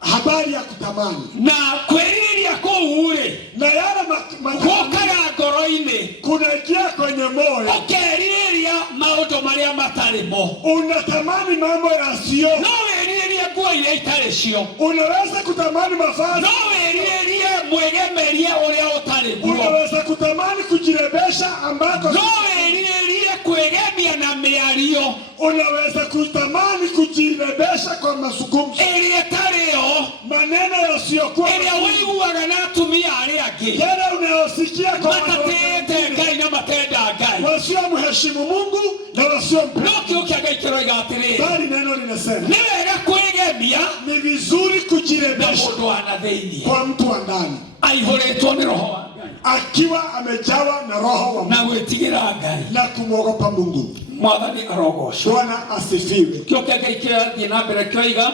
habari ya kutamani na kwĩrirĩria kũu rĩ na yale gũkaga ngoro-inĩ kunaingia kwenye moyo. Ũkerirĩria maũndũ marĩa matarĩ mo. Unatamani mambo yasiyo. No wĩrirĩrie nguo iria itarĩ cio. Unaweza kutamani mavazi. No wĩrirĩrie mwĩgemerie ũrĩa ũtarĩ guo. Unaweza kutamani kujirebesha ambako. No wĩrirĩrie kwĩgemia na mĩario. Unaweza kutamani kujirebesha kwa mazungumzo ĩrĩa ĩtarĩ maneno yasiyokuwa. ĩrĩa wĩiguaga na atumia arĩa angĩ. Yale unayosikia kwa matatĩĩte Ngai na matenda Ngai. Wasiomheshimu Mungu na wasiompenda. No kĩo kĩa Ngai kĩroiga atĩrĩrĩ. Bali neno linasema nĩ wega kwĩgemia ni vizuri kujirebesha mũndũ wa na thĩinĩ kwa mtu wa ndani aihũrĩtwo nĩ roho wa Ngai akiwa amejawa na roho wa Mungu na gwĩtigĩra Ngai na kumwogopa Mungu. Mwathani arogocwo. Bwana asifiwe. Kĩo kĩa Ngai kĩrathiĩ na mbere kĩoiga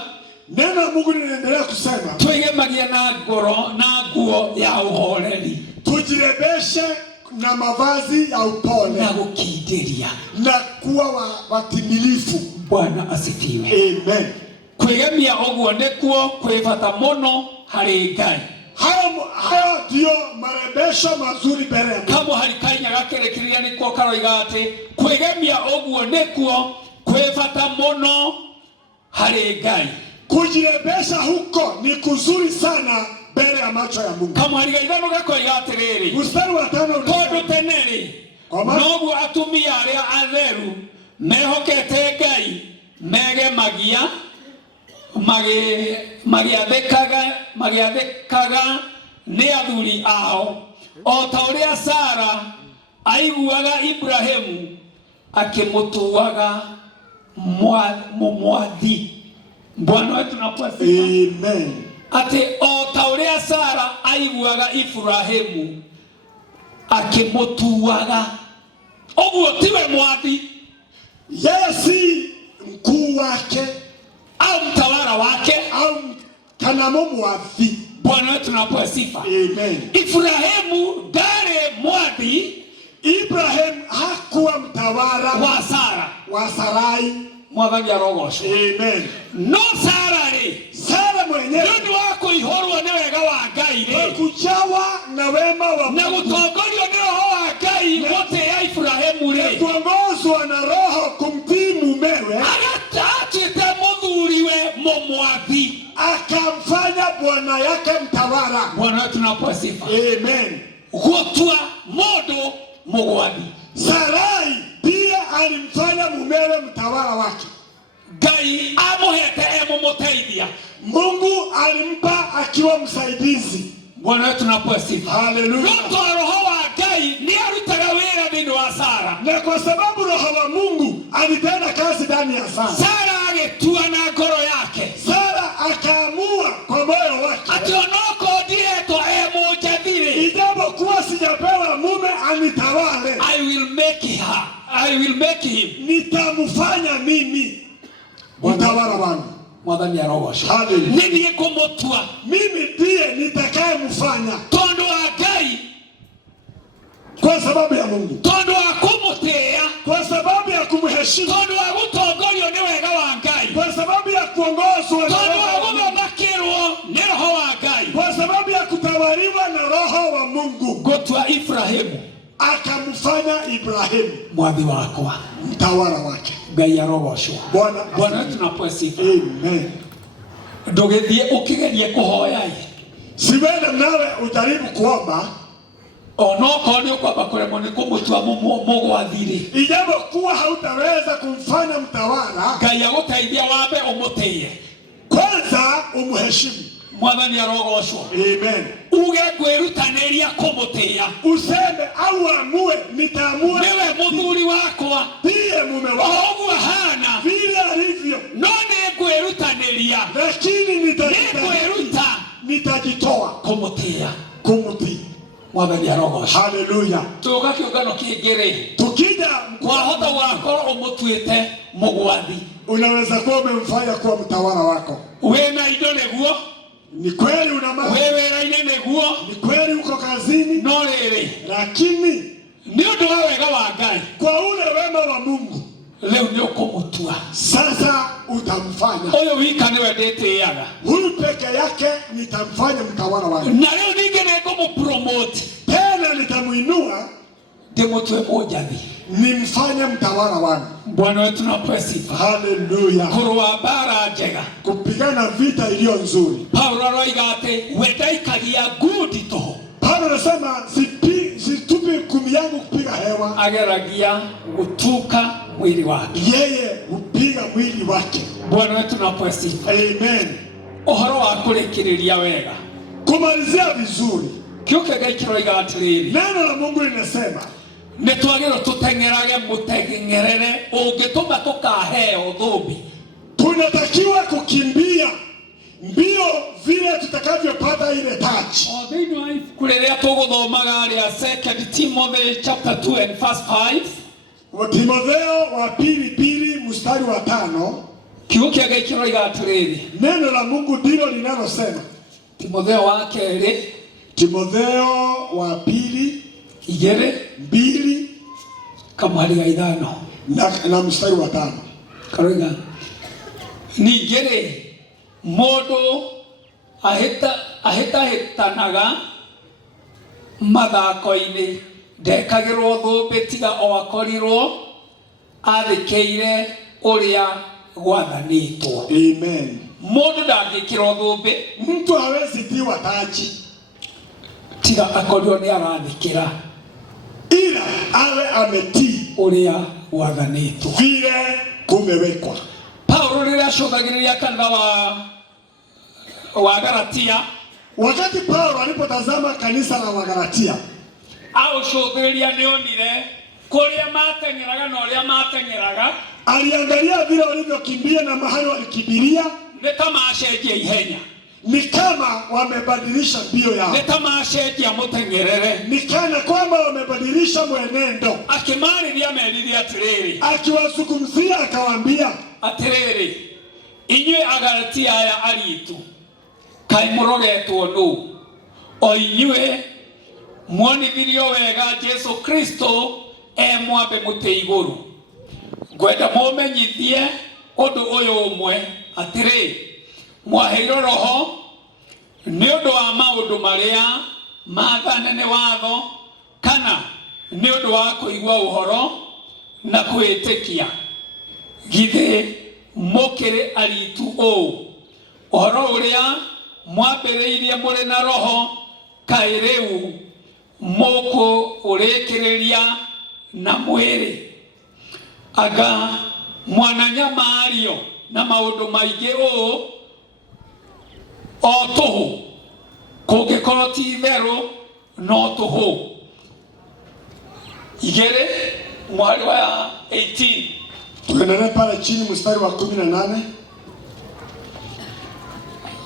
neno la Mungu linaendelea kusema twĩgemagie na ngoro na nguo ya ũhoreri. Tujirebeshe na mavazi ya upole na gũkindĩria na kuwa watimilifu. Bwana asifiwe. Amen. Kwĩgemia ũguo nĩkuo kwĩ bata mũno harĩ Ngai. Hayo ndio marebesho mazuri mbele ya Mungu. Kama halikanya gakerekeria nĩkuo karoiga atĩ kwĩgemia ũguo nĩkuo kwĩ bata mũno harĩ Ngai. Kujirembesha huko ni kuzuri sana mbele ya macho ya Mungu. Kamwari ga ithano gakoiga atiriri, Mstari wa 5 tondu teneri noguo atumia aria atheru mehokete Ngai megemagia magiathĩkaga nĩ athuri ao, o ta ũrĩa Sara aiguaga Ibrahimu akĩmũtuaga mwathi. Bwana wetu nakuwa sifa. Amen. Ati o ta ũrĩa Sara aiguaga Ibrahimu akĩmũtuaga, ũguo tiwe mwathi, yeye si mkuu wake au mtawala wake au kana mwathi. Bwana wetu nakuwa sifa. Amen. Ibrahimu ndari mwathi, Ibrahim hakuwa mtawala wa Sara, wa Sarai. Mwathani arogocwo. Amen. No Sara ri, Sara mwenyewe nĩ wako ihorwo nĩ wega wa Ngai ri, kujawa na wema wa na gutongorio nĩ roho wa Ngai gũtĩa Ibrahimu ri, kuongozwa na roho kumtii mumewe, agatatuĩte mũthuriwe mũmwathi, akamfanya bwana yake mtawala. Bwana wetu nakuwa sifa. Amen. Gũtua mũndũ mũgwathi. Sarai pia alimfanya mumewe mtawala wake. Ngai amũhete emũmũteithia, Mungu alimpa akiwa msaidizi. Bwana wetu nakuwa sifa. Hallelujah. Roho wa Ngai nĩ arutaga wĩra thĩinĩ wa Sara, Na kwa sababu roho wa Mungu alitenda kazi ndani ya Sara, Sara agĩtua na ngoro yake, Sara akaamua kwa moyo wake, ati onoko ndiretwo emũnjathiri, ijapokuwa sijapewa mume anitawale, I will make him nitamfanya mimi mtawala wangu. Mwathani arogocwo. Hallelujah. Nĩ niĩ ngũmũtua, Mimi ndiye nitakayemfanya tondũ wa Ngai, kwa sababu ya Mungu, tondũ wa kũmũtĩĩa, kwa sababu ya kumheshimu, tondũ wa gũtongorio nĩ wega wa Ngai, kwa sababu ya kuongozwa na tondũ wa roho wa Mungu, gũthomakĩrwo nĩ roho wa Ngai. kwa sababu ya kutawaliwa na roho wa Mungu, Gũtua Ibrahimu akamfanya Ibrahimu mwathi wakwa. mtawala wake. Ngai arogocwo. Bwana Bwana tunapoa sifa. Amen. Ndũgĩthiĩ ũkĩgerie kũhoya, siwende nawe ujaribu kuomba onokorwo nĩ ũkwamba kũremwo nĩ kũmũtua mũgwathi-rĩ, ijapokuwa hautaweza kumfanya mtawala, Ngai agũteithia wambe ũmũtĩye, kwanza umheshimu. Mwathani arogocwo. Amen. Uge kwĩrutanĩria kũmũtĩya, Useme au amue nitaamua niwe mũthuri wakwa, ndiye mume o wako ũguo hana, vile alivyo, no nĩ kwĩrutanĩria, lakini nĩkwĩruta nitajitoa kũmũtĩya. kumtii. Mwathani arogocwo. Hallelujah. Tũka kĩũngano kĩngĩ-rĩ, Tukija kwahota gũgakorwo ũmũtuĩte mũgwathi, unaweza kuwa umemfanya kuwa mtawala wako. wĩna indo nĩguo, Ni kweli una mali, wĩ wĩra-inĩ nĩguo, ni kweli uko kazini, no rĩrĩ, lakini nĩ ũndũ wa wega wa Ngai, kwa ule wema wa Mungu rĩu nĩ ũkũmũtua. sasa utamfanya Ũyũ wika nĩwe ndĩtĩaga, huyu peke yake, nitamfanya mtawala wangu, na rĩu ningĩ nĩ ngũmũpromote, tena nitamuinua ndĩmũtue mũnjathi. nimfanye mtawala wangu. Bwana wetu napewe sifa. Hallelujah. Kũrũa mbara njega, Kupigana vita iliyo nzuri. Paulo aroiga atĩ we ndaikagia ngudi tũhũ, Paulo anasema situpi kumi yangu kupiga hewa, ageragia gũtuka mwili wake. yeye hupiga mwili wake. Bwana wetu napewe sifa. Amen. Ũhoro wa kũrĩkĩrĩria wega, Kumalizia vizuri, kĩũke Ngai kĩroiga atĩrĩrĩ, neno la Mungu linasema nĩ twagĩrĩirwo tũteng'erage mũteng'erere ũngĩtũma tũkaheo thũmbĩ. tunatakiwa kukimbia mbio vile tutakavyopata ile taji. O thĩinĩ wa ibuku rĩrĩa tũgũthomaga rĩa 2 Timothy chapter 2 and verse 5, Timotheo wa pili mstari wa 5, kiugo kĩa Ngai kĩroiga atĩrĩrĩ, neno la Mungu ndilo linalosema. Timotheo wa kerĩ, Timotheo wa pili 2 kamwari ga 5 na mstari wa 5, karoiga, ningĩ-rĩ, mũndũ ahĩtahĩtanaga mathako-inĩ ndekagĩrwo thũmbĩ tiga o akorirwo athĩkĩire ũrĩa gwathanĩtwo. Amen. Mũndũ ndangĩkĩrwo thũmbĩ, Mtu hawezi tiwa taji tiga akorirwo nĩ arathĩkĩra ila awe ametii ũrĩa gwathanĩtwo. vile kumewekwa. Paulo rĩrĩa acũthagĩrĩria kanitha wa Galatia, Wakati Paulo alipotazama kanisa la Wagalatia, aũcũthĩrĩria nĩonire kũrĩa mateng'eraga na ũrĩa mateng'eraga aliangalia vile walivyokimbia na mahali walikimbilia, nĩ ta macenjia ihenya, ni kama wamebadilisha mbio yao, nĩ ta macenjia mũteng'erere. ni kana kwamba wamebadilisha mwenendo. Akĩmarĩria merire atĩrĩrĩ, Akiwazungumzia akawaambia, atĩrĩrĩ, inyuĩ Agalatia aya aritũ, kaĩ mũrogetwo nũ? O inyuĩ muonithirio wega Jesu Kristo mwambe mũtĩ igũrũ. Ngwenda mũmenyithie ũndũ ũyũ ũmwe atĩrĩ, mwaheirwo Roho nĩ ũndũ wa maũndũ marĩa maathane nĩ watho, kana nĩ ũndũ wa kũigua ũhoro na kwĩtĩkia? Githĩ mũkĩrĩ aritũ ũũ? Ũhoro ũrĩa mwambĩrĩirie mũrĩ na Roho, kaĩ rĩu mũkũũrĩkĩrĩria na mwĩrĩ? Anga mwananyamario na maũndũ maingĩ ũũ o tũhũ? Kũngĩkorwo ti itherũ no tũhũ. Igĩrĩ mwari wa 18. tuendelee pale chini mstari wa 18.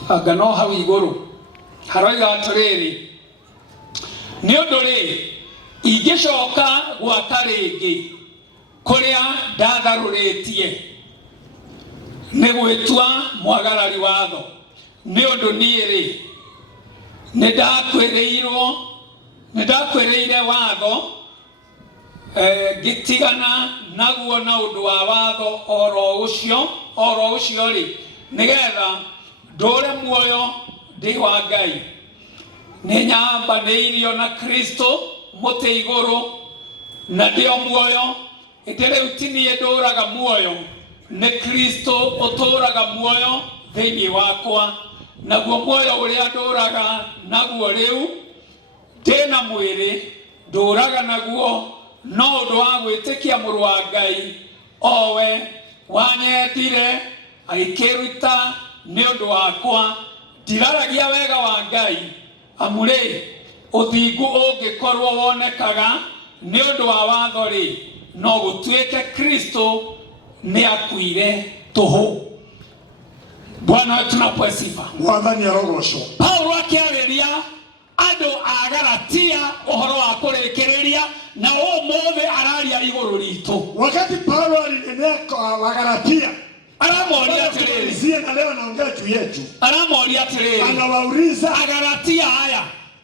Anga no hau igũrũ haroiga atĩrĩrĩ, nĩ ũndũ rĩ ingĩcoka gwaka rĩngĩ kũrĩa ndatharũrĩtie nĩ gwĩtua mwagarari watho, nĩ ũndũ niĩ rĩ nĩndakwĩrĩire watho, ngĩtigana naguo na ũndũ wa watho oro ũcio rĩ, nĩgetha ndũre muoyo ndĩ wa Ngai. Nĩnyambanĩirio na Kristo mũtĩ igũrũ, na ndĩo muoyo. Hĩndĩ rĩu ti niĩ ndũraga muoyo, nĩ Kristo ũtũraga muoyo thĩinĩ wakwa. Naguo muoyo ũrĩa ndũraga naguo rĩu ndĩ na mwĩrĩ, ndũraga naguo no ũndũ wa gwĩtĩkia Mũrũ wa Ngai, o we wanyendire agĩkĩruta nĩ ũndũ wakwa. Ndiraragia wega wa Ngai, amu rĩ ũthingu ũngĩkorwo wonekaga nĩ ũndũ wa watho rĩ, no gũtuĩke Kristo nĩ akuire tũhũ. Bwana wetu napewe sifa. Mwathani arogocwo. Paulo akĩarĩria andũ a Galatia ũhoro wa kũrĩkĩrĩria, na ũmũthĩ araria igũrũ ritũ. Wakati Paulo alinenea kwa Wagalatia, Aramoria atĩrĩrĩ, na leo anaongea juu yetu. Aramoria atĩrĩrĩ, Anawauliza, Agalatia aya,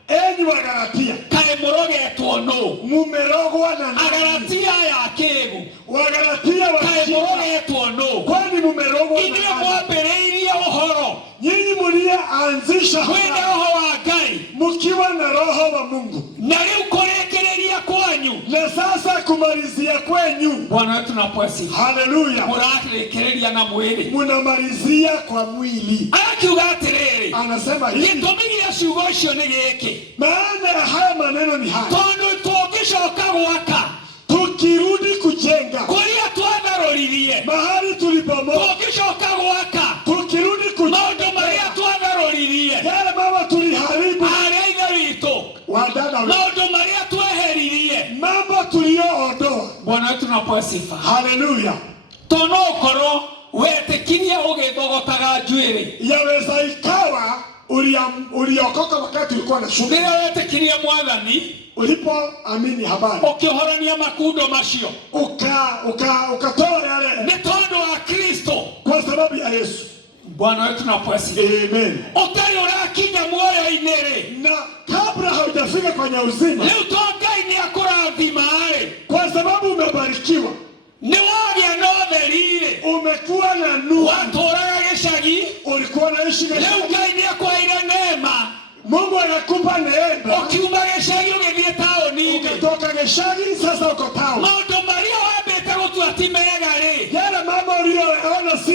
enyi Wagalatia, kaĩ mũrogetwo nũ? mumerogwa na nani? Agalatia aya akĩĩgu, Wagalatia kaĩ mũrogetwo nũ? kwani mumerogwa na Inyuĩ nani? mwambĩrĩirie ũhoro Nyinyi mliyeanzisha mwĩna Roho wa Ngai, mkiwa na Roho wa Mungu, na rĩu kũrĩkĩrĩria kwanyu, na sasa kumalizia kwenyu. Bwana wetu napewe sifa. Haleluya. Mũrakĩrĩkĩrĩria na mwĩrĩ, Munamalizia kwa mwili. arakiuga atĩrĩrĩ, Anasema hivi, gĩtũmi gĩa ciugo icio nĩ gĩkĩ, maana ya haya maneno ni haya: tondũ tũngĩcoka gwaka tukirudi kujenga kũrĩa twatharũririe, mahali tulipomoa, tũngĩcoka gwaka tukirudi maũndũ marĩa twatharũririe, yale mambo tuliharibu, arĩa ithe witũ, wadada wetu, maũndũ marĩa tweheririe. mambo tulioondoa. Bwana wetu napewe sifa. Haleluya. Tondũ no ũkorwo wetĩkirie ũgĩthogotaga njuĩrĩ, Yaweza ikawa uliokoka wakati ulikuwa na shughuli, rĩrĩa wetĩkirie Mwathani, ulipoamini habari, ũkĩhorania makundo macio, ukatoa yale nĩ tondũ wa Kristo. kwa sababu ya Yesu. Bwana wetu napewe sifa. Amen. Ũtarĩ ũrakinya muoyo-inĩ rĩ, Na kabla haujafika kwenye uzima, rĩu to Ngai nĩ akũrathima rĩ, kwa sababu umebarikiwa, nĩ wagĩa na ũtheri rĩ, umekuwa na nuru, watũũraga gĩcagi, ulikuwa naishi na rĩu Ngai nĩ akwaire neema, Mungu anakupa neema, ũkiuma gĩcagi ũgĩthiĩ taũni-inĩ, ukatoka Geshagi sasa uko town. maũndũ marĩa wambĩte gũtua ti mega rĩ, Yale mambo uliyoyaona si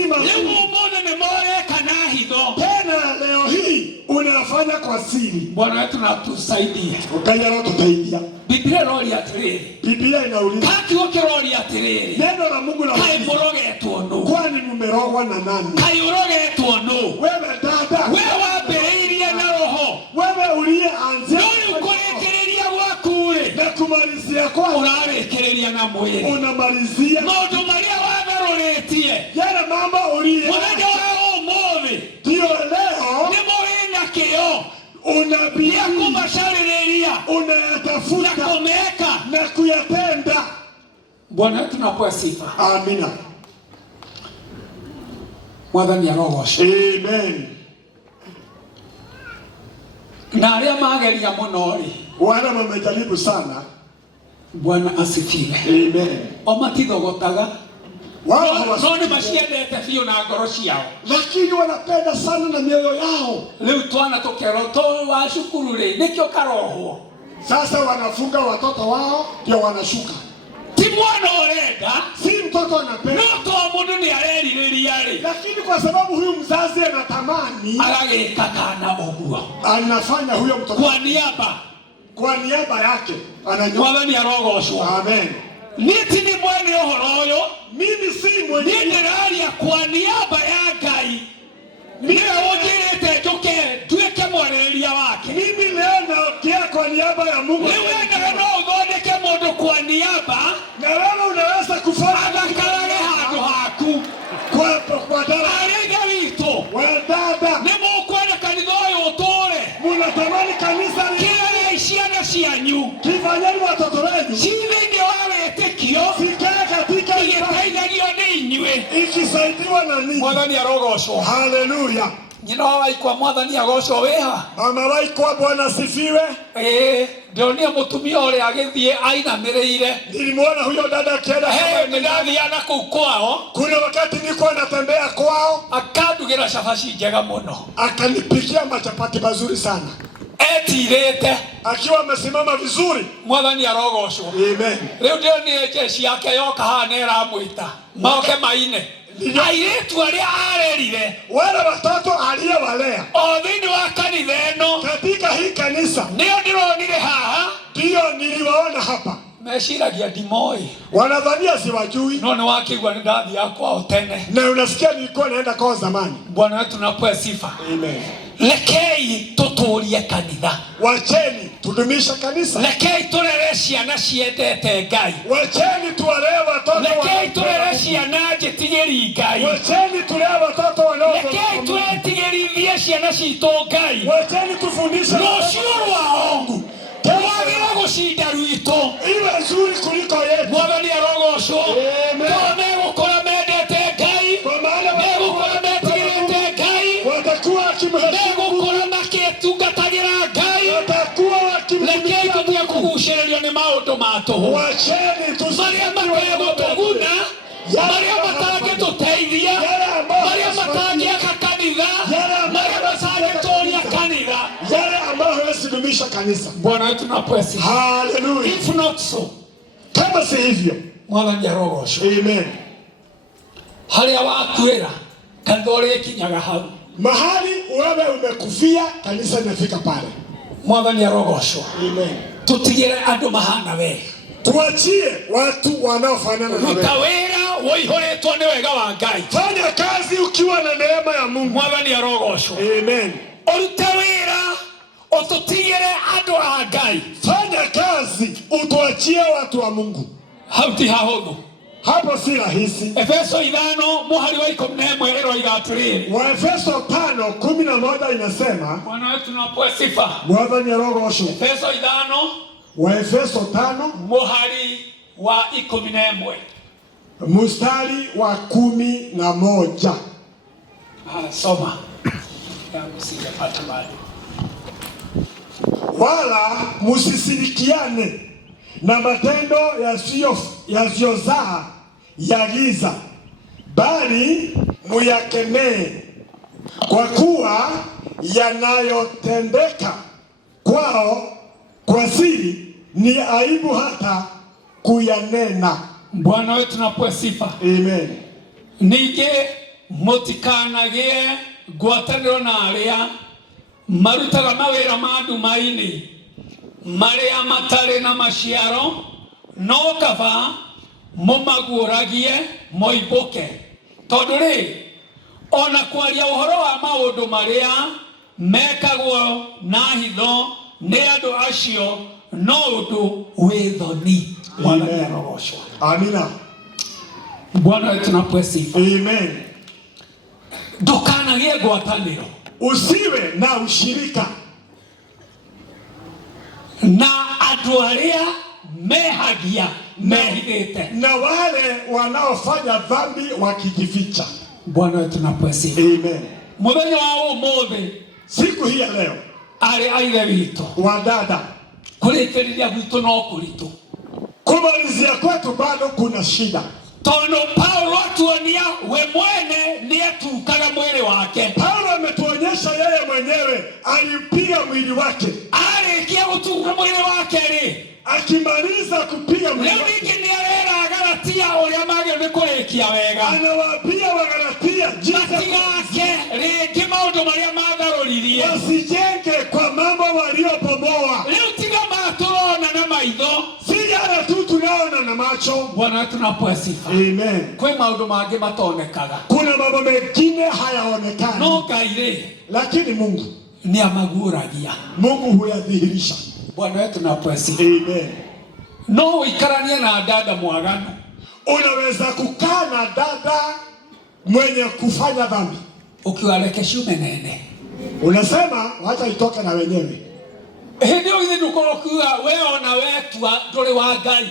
unafanya kwa siri. Bwana wetu na tusaidie. Ukanya roho tutaidia. Biblia roli atiriri. Biblia inauliza. Kati ukiroli atiriri. Neno la Mungu linauliza. Kai murogetwo no. Kwani mumerogwa na nani? Kai urogetwo no. Wewe dada. Wewe wambĩrĩirie na roho. Wewe uliyeanzia. Ndio kurekereria gwakure. Na kumalizia kwa urarekereria na mwili. Unamalizia. Maundu maria watharoretie. Yale mambo uliye. Muthenya wa ũmũthĩ. Ndio leo. Nĩ mũrĩ kĩo. Unabii. Kumasharĩrĩria. Unayatafuta. Na kumeka. Na kuyatenda. Bwana tunapoa sifa. Amina. Mwathani arogocwo. Amen. Na arĩa mageria mũno rĩ. Wale wamejaribu sana. Bwana asifiwe. Amen. O matithogotaga. Wao nĩ maciendete biũ na ngoro ciao. Lakini wanapenda sana na mioyo yao. Rĩu twana tũkerwo to wa cukuru rĩ nĩkĩo karohwo. Sasa wanafunga watoto wao ndio wanashuka. Ti mwana ũrenda. Si mtoto anapenda. No to mũndũ nĩ arerirĩria rĩ. Lakini kwa sababu huyu mzazi anatamani. Agagĩka kana ũguo. Anafanya huyo mtoto. Kwa niaba yake. Mwathani arogocwo. Amen. Niti ni mwene ũhoro ũyũ. Mimi si mwenye. Nĩndĩraria kwa niaba ya Ngai. Nĩwe ũnjĩrĩte njũke nduĩke mwarĩrĩria wake. Mimi leo naongea kwa niaba ya Mungu. Wewe no ũthondeke mũndũ kwa niaba. Na wewe unaweza kufanya agakarage handũ haku. Kwa dada. Arĩnga witũ. Wadada. Nĩ mũkwenda kanitha ũyũ ũtũre. Munatamani kanisa kĩrĩa ciana cianyu. Kifanyeni watoto wenu. Thĩinĩ wa wĩtĩkio. Sikae katika igĩteithagio nĩ inyuĩ. Ikisaidiwa na ninyi. Mwathani arogocwo. Haleluya. Nyina wa Waikwa Mwathani agocwo wĩha. Mama Waikwa Bwana asifiwe. Ndionire mũtumia ũrĩa agĩthiĩ ainamĩrĩire. Nilimwona huyo dada akienda kama ndathiana kũu kwao. Kuna wakati nilikuwa natembea kwao. Akandugĩra cabaci njega mũno. Akanipikia machapati mazuri sana. Etirĩte. Akiwa amesimama vizuri. Mwathani arogocwo. Amen. Rĩu ndionire jeshi yake yoka hana ĩramwĩta. Moke maine. Airĩtu arĩa arerire. Wale watoto aliyowalea. O thĩinĩ wa kanitha ĩno. Katika hii kanisa. Nĩo ndĩronire haha. Ndio niliwaona hapa. Meciragia ndimoi. Wanadhania siwajui. No nĩ wakĩigua nĩ ndathiaga kwao tene. Na unasikia nilikuwa naenda kwao zamani. Bwana wetu napewa sifa. Amen. Rekei tũtũrie kanitha. Wacheni tudumisha kanisa. Rekei tũrere ciana ciendete Ngai. Wacheni tuwalee watoto. Rekei tũrere ciana njĩtigĩri Ngai. Wacheni tulee watoto wanao. Rekei twetigĩrithie ciana citũ Ngai. Wacheni tufundishe rũciũ rwao. Twagĩra gũcinda rwitũ. Iwe nzuri kuliko yetu. Mwathani arogocwo. Amen. Megũkũra mendete Ngai. Megũkũra metigĩrĩte Ngai. Watakuwa megũkũra makĩtungatagĩra Ngai. Watakuwa wakimtumikia. Rekei tũtige kũgucĩrĩrio nĩ maũndũ ma tũhũ. Wacheni marĩa mategũtũguna. Marĩa matangĩtũteithia. Marĩa matangĩaka kanitha. Marĩa matangĩtũria kanitha. Yale ambayo hawezi dumisha kanisa. Bwana wetu napewa sifa. Hallelujah. If not so. Kama si hivyo. Mwathani arogocwo. Amen. Harĩa wakuĩra kanitha ũrĩkinyaga hau. Mahali wewe umekufia kanisa linafika pale. Mwathani arogocwo. Amen. Tutigĩre andũ mahana we. Tuachie watu wanaofanana na wewe. Utawera woihũrĩtwo nĩ wega wa Ngai. Fanya kazi ukiwa na neema ya Mungu. Mwathani arogocwo. Amen. Ũrute wĩra ũtũtigĩre andũ a Ngai. Fanya kazi utuachie watu wa Mungu. Hau ti hahũthũ. Hapo si rahisi. Efeso 5 mũhari wa 11 ĩroiga atĩrĩrĩ. Waefeso 5:11 inasema. Bwana wetu napewa sifa. Mwathani arogocwo. Efeso 5. Waefeso 5 mũhari wa 11. Mstari wa 11. Soma. Yangu sijapata bado. Wala musisirikiane na matendo yasiyozaa ya giza, bali muyakemee, kwa kuwa yanayotendeka kwao kwa siri ni aibu hata kuyanena. Bwana wetu napewa sifa. Amen. Ningĩ mũtikanagie ngwatanĩro na arĩa marutaga mawĩra ma nduma-inĩ marĩa matarĩ na maciaro, no kaba mũmaguũragie moimbũke. Tondũ rĩ, ona kwaria ũhoro wa maũndũ marĩa mekagwo na hitho nĩ andũ acio no ũndũ wĩ thoni. Bwana arogoshwa. Amina. Bwana wetu na sifa. Amen. Ndũkanagĩe ngwatanĩro, usiwe na ushirika na andũ arĩa mehagia mehithĩte, na wale wanaofanya dhambi wakijificha. Bwana wetu na sifa. Amen. Mũthenya wa ũmũthĩ, siku hii ya leo, arĩ aithe witũ, wadada, kũrĩkĩrĩria gwitũ no kũritũ, kumalizia kwetu bado kuna shida. Tondũ Paulo atuonia we mwene nĩatukaga mwĩrĩ wake. Paulo ametuonyesha yeye mwenyewe alipiga mwili wake. Arĩkia gũtuka mwĩrĩ wake rĩ, akimaliza kupiga mwili wake, rĩu ningĩ nĩarera Agalatia ũrĩa magĩrĩirwo nĩ kũrĩkia wega. Anawaambia Wagalatia matigake rĩngĩ maũndũ marĩa matharũririe, wasijenge kwa mambo waliopomoa. Rĩu tiga matũrona na maitho, si yale tu tunaona na macho. Bwana wetu na sifa. Amen. Kwĩ maũndũ mangĩ matonekaga, kuna mambo mengine hayaonekani, no Ngai rĩ, lakini Mungu nĩamaguũragia. Mungu huyadhihirisha. Bwana wetu na sifa. Amen. No uikaranie na dada mwaganu, unaweza kukaa na dada mwenye kufanya dhambi, ukiwaleke shume nene, unasema wacha itoke na wenyewe. Hĩndĩ ĩyo ithe ndũkorwo kuga we ona wetua ndũrĩ wa Ngai,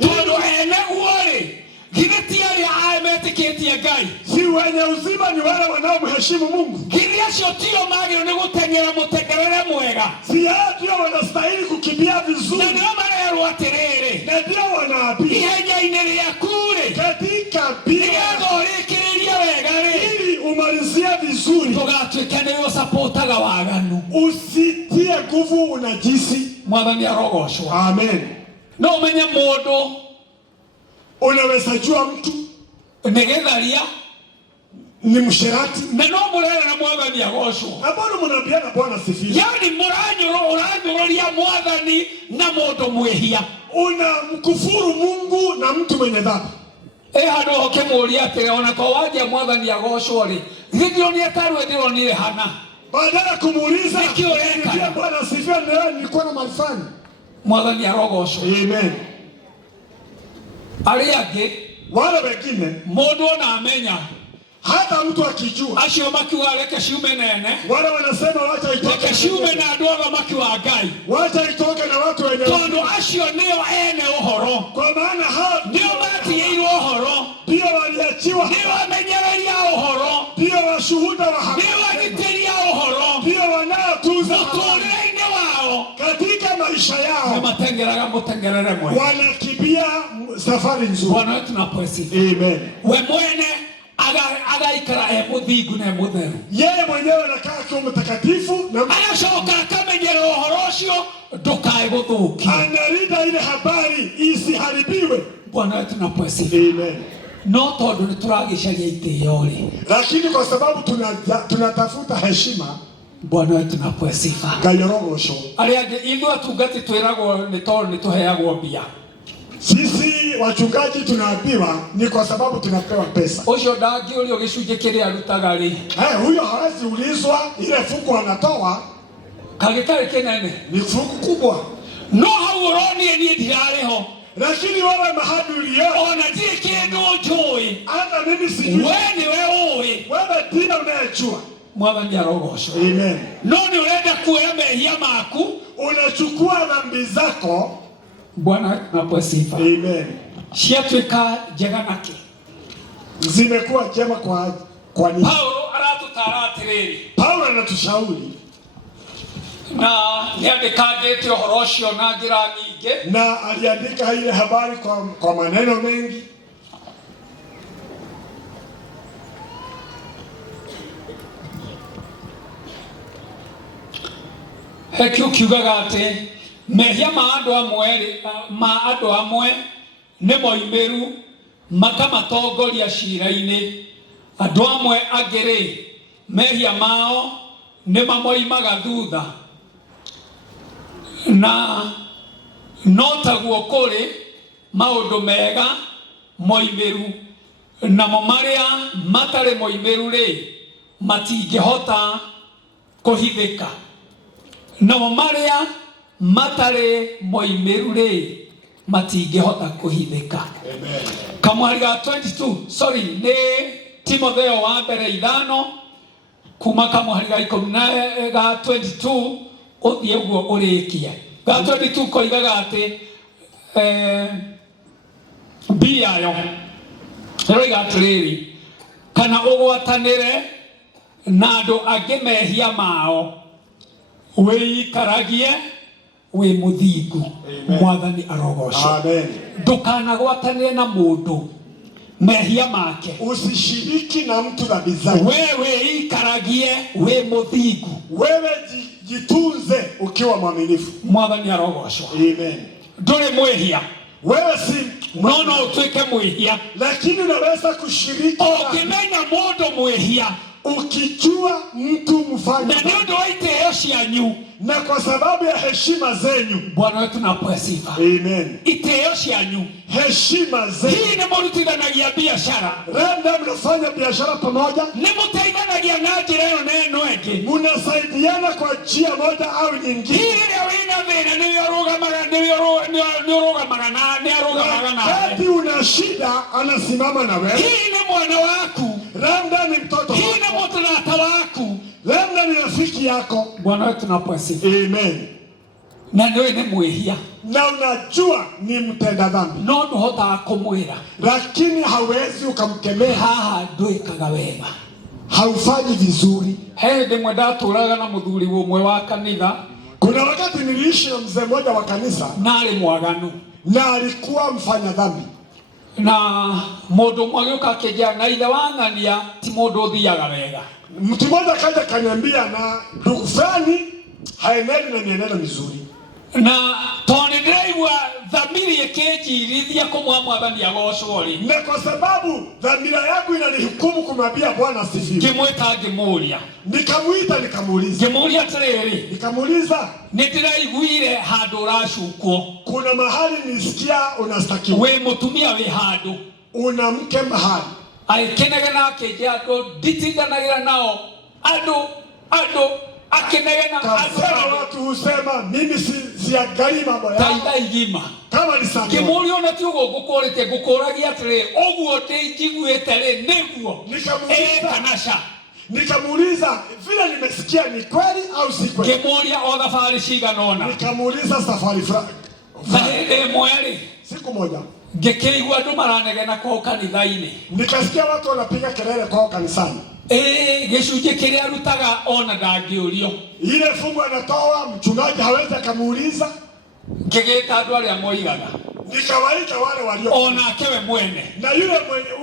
tondũ ene guo-rĩ githĩ ti arĩa metĩkĩtie Ngai? Si wenye uzima ni wale wanaomheshimu Mungu. Githĩ acio tio magĩrĩirwo nĩ gũteng'era mũtengerere mwega? Si hao ndio wanastahili kukimbia vizuri? Na nĩo marerwo atĩrĩrĩ, na ndio wanaapia ihenya-inĩ rĩaku-rĩ, katika mbio nĩgetha ũrĩkĩrĩrie wega-rĩ, ili umalizie vizuri, ndũgatuĩke nĩ ũsapotaga waganu. usitie nguvu unajisi. Mwathani arogoshwo. Amen. No ũmenye mũndũ, unaweza jua mtu nĩgĩtharia, ni msherati, na no mũrere na Mwathani agoshwo. na bado mnaambiana Bwana sifiwe. Yani ũranyũrũria Mwathani na mũndũ mwĩhia, unamkufuru Mungu na mtu mwenye dhambi. Handũ ũkĩmũria atĩrĩ, ona to wajia Mwathani agoshwo-rĩ, githĩ ndĩronire hana? Badala kumuuliza nĩkĩ ũreka? Bwana sifiwe, leo nilikuwa na malifani. Mwathani arogoshwo. Amen. Arĩa angĩ, wale wengine, mũndũ ona amenya, hata mtu akijua, acio makiuga reke ciume nene, wale wanasema wacha itoke, reke ciume na andũ athamaki wa Ngai, wacha itoke na watu wenye, tondũ acio nĩo ene ũhoro, kwa maana hao nĩo matigĩirwo ũhoro, ndio waliachiwa, nĩo amenyereria ũhoro, ndio washuhuda wa haki, nĩo agitĩri a ũhoro, ndio wanaotunza mũtũũrĩre-inĩ wao, katika maisha yao, nĩmatengeraga mũtengerere mwega, wanakimbia safari nzuri. Bwana wetu na sifa. Amen. We mwene agaikara mũthingu na mũtheru, yeye mwenyewe anakaa kama mtakatifu na agacoka akamenyera ũhoro ũcio ndũkae gũthũkia, analinda ile habari isiharibiwe. Bwana wetu na sifa. Amen. No tondũ nĩ tũragĩcaria itĩo-rĩ, lakini kwa sababu tunatafuta heshima, Bwana wetu na sifa. Ngai-rogocwo. Arĩa angĩ ithuĩ atungati twĩragwo nĩ tondũ nĩ tũheagwo mbia. Sisi wachungaji tunaambiwa ni kwa sababu tunapewa pesa. Ũcio ndangĩũrio gĩcunjĩ kĩrĩa arutaga-rĩ, huyo hawezi ulizwa ile fungu anatoa kagĩtarĩ kĩnene, ni fungu kubwa. No hau ũronie niĩ ndirarĩ-ho, lakini wewe mahali ulio, ona ndirĩ kĩndũ njũĩ, hata mimi sijui, we nĩwe ũĩ, wewe ndiye unayejua. Mwathani arogocwo. Amen. No nĩ ũrenda kuoya mehia maku, unachukua dhambi zako, Bwana na sifa. Amen, ciatuĩka njega nake, zimekuwa njema kwa nini? Paulo aratũtara atĩrĩrĩ, Paulo anatushauri na nĩandĩkangĩte ũhoro ũcio na njĩra nyingĩ, na aliandika ile habari kwa maneno mengi. Hekĩo kiugaga atĩ mehia ma andũ amwe nĩ moimĩru makamatongoria ciira-inĩ, andũ amwe angĩ-rĩ mehia mao nĩ mamoimaga thutha, na no taguo kũrĩ maũndũ mega moimĩru, namo marĩa matarĩ moimĩru rĩ matingĩhota kũhithĩka. Namo marĩa matarĩ moimĩru rĩ matingĩhota kũhithĩka. Kamwari ga 22, sorry, nĩ Timotheo wa mbere 5 kuma kamwari ga 10 ga 22 ũthiĩ ũguo ũrĩkie. Ga 22 koigaga atĩ biayo roiga atĩrĩrĩ, kana ũgwatanĩre na andũ angĩ mehia mao, wĩikaragie wĩ mũthingu. Mwathani arogocwo. Amen. Ndũkanagwatanĩre na mũndũ mehia make. Usishiriki na mtu dhambi zake. Wewe ikaragie wĩ mũthingu. Wewe jitunze ukiwa mwaminifu. Mwathani arogocwo. Amen. Ndũrĩ mwĩhia. Wewe si no ũtuĩke mwĩhia, lakini unaweza kushiriki. Ũkĩmenya mũndũ mwĩhia, ukijua mtu mfanya, na nĩ ũndũ wa itĩo cianyu, na kwa sababu ya heshima zenyu. Bwana wetu napewe sifa. Amen. Itĩo cianyu, heshima zenyu. Hii nĩ mũrutithanagia biashara. Labda mnafanya biashara pamoja. Nĩ mũteithanagia na njĩra ĩyo na ĩno ĩngĩ. Mnasaidiana kwa njia moja au nyingine. Hii rĩrĩa wĩna thĩna nĩ ũrũgamaga nawe. Wakati una shida anasimama na wewe. Hii nĩ mwana waku. Labda ni mtoto wako. Hii nĩ mũtũrata waku. Labda ni rafiki yako. Bwana wetu napewe sifa. Amen. Na nĩwe nĩ mwĩhia, na unajua ni mtenda dhambi, no ndũhotaga kũmwĩra, lakini hawezi ukamkemea. Haha ndwĩkaga wega, haufanyi vizuri. He ndĩmwe ndatũraga na mũthuri ũmwe wa kanitha. Kuna wakati niliishi na mzee mmoja wa kanisa, na arĩ mwaganu, na alikuwa mfanya dhambi, na mũndũ ũmwe agĩũka akĩnjĩra, na ithe wa ng'ania ti mũndũ ũthiaga wega. Mtu mmoja akaja akaniambia, na ndugu fulani haenendi na mienendo mizuri, na tondũ ndĩraigua thamiri ĩkĩnjirithia kũmwa Mwathani agocwo rĩ, na kwa sababu dhamira yangu inanihukumu kumwambia Bwana asifiwe, ngĩmwĩta ngĩmũria, nikamuita nikamuuliza, ngĩmũria atĩrĩrĩ, nikamuuliza, nĩndĩraiguire handũ ũracukwo, kuna mahali nisikia unastakiwa, wĩ mũtumia wĩ handũ, una mke mahali. Agĩkenegena akĩnjĩra andũ nditindanagĩra nao, andũ akenegena. Kasema watu husema mimi siangalii mambo yao taitha igima kama ni sawa. Ngĩmũria ona ti ũguo ngũkũrĩte, ngũkũragia atĩrĩ, ũguo ndĩnjiguĩte rĩ nĩguo kana ca? Nikamuuliza, vile nimesikia ni kweli au si kweli? Ngĩmũria o thabarĩ cigana ũna. Nikamuuliza safari fulani. Na hĩndĩ ĩmwe rĩ, siku moja ngĩkĩigua andũ maranegena kwao kanitha-inĩ, nikasikia watu wanapiga kelele kwao kanisani. Gĩcunjĩ kĩrĩa arutaga ona ndangĩũrio, ile fungu anatoa mchungaji hawezi akamuuliza. Ngĩgĩta andũ arĩa moigaga, nikawaita wale walio, onake we mwene, na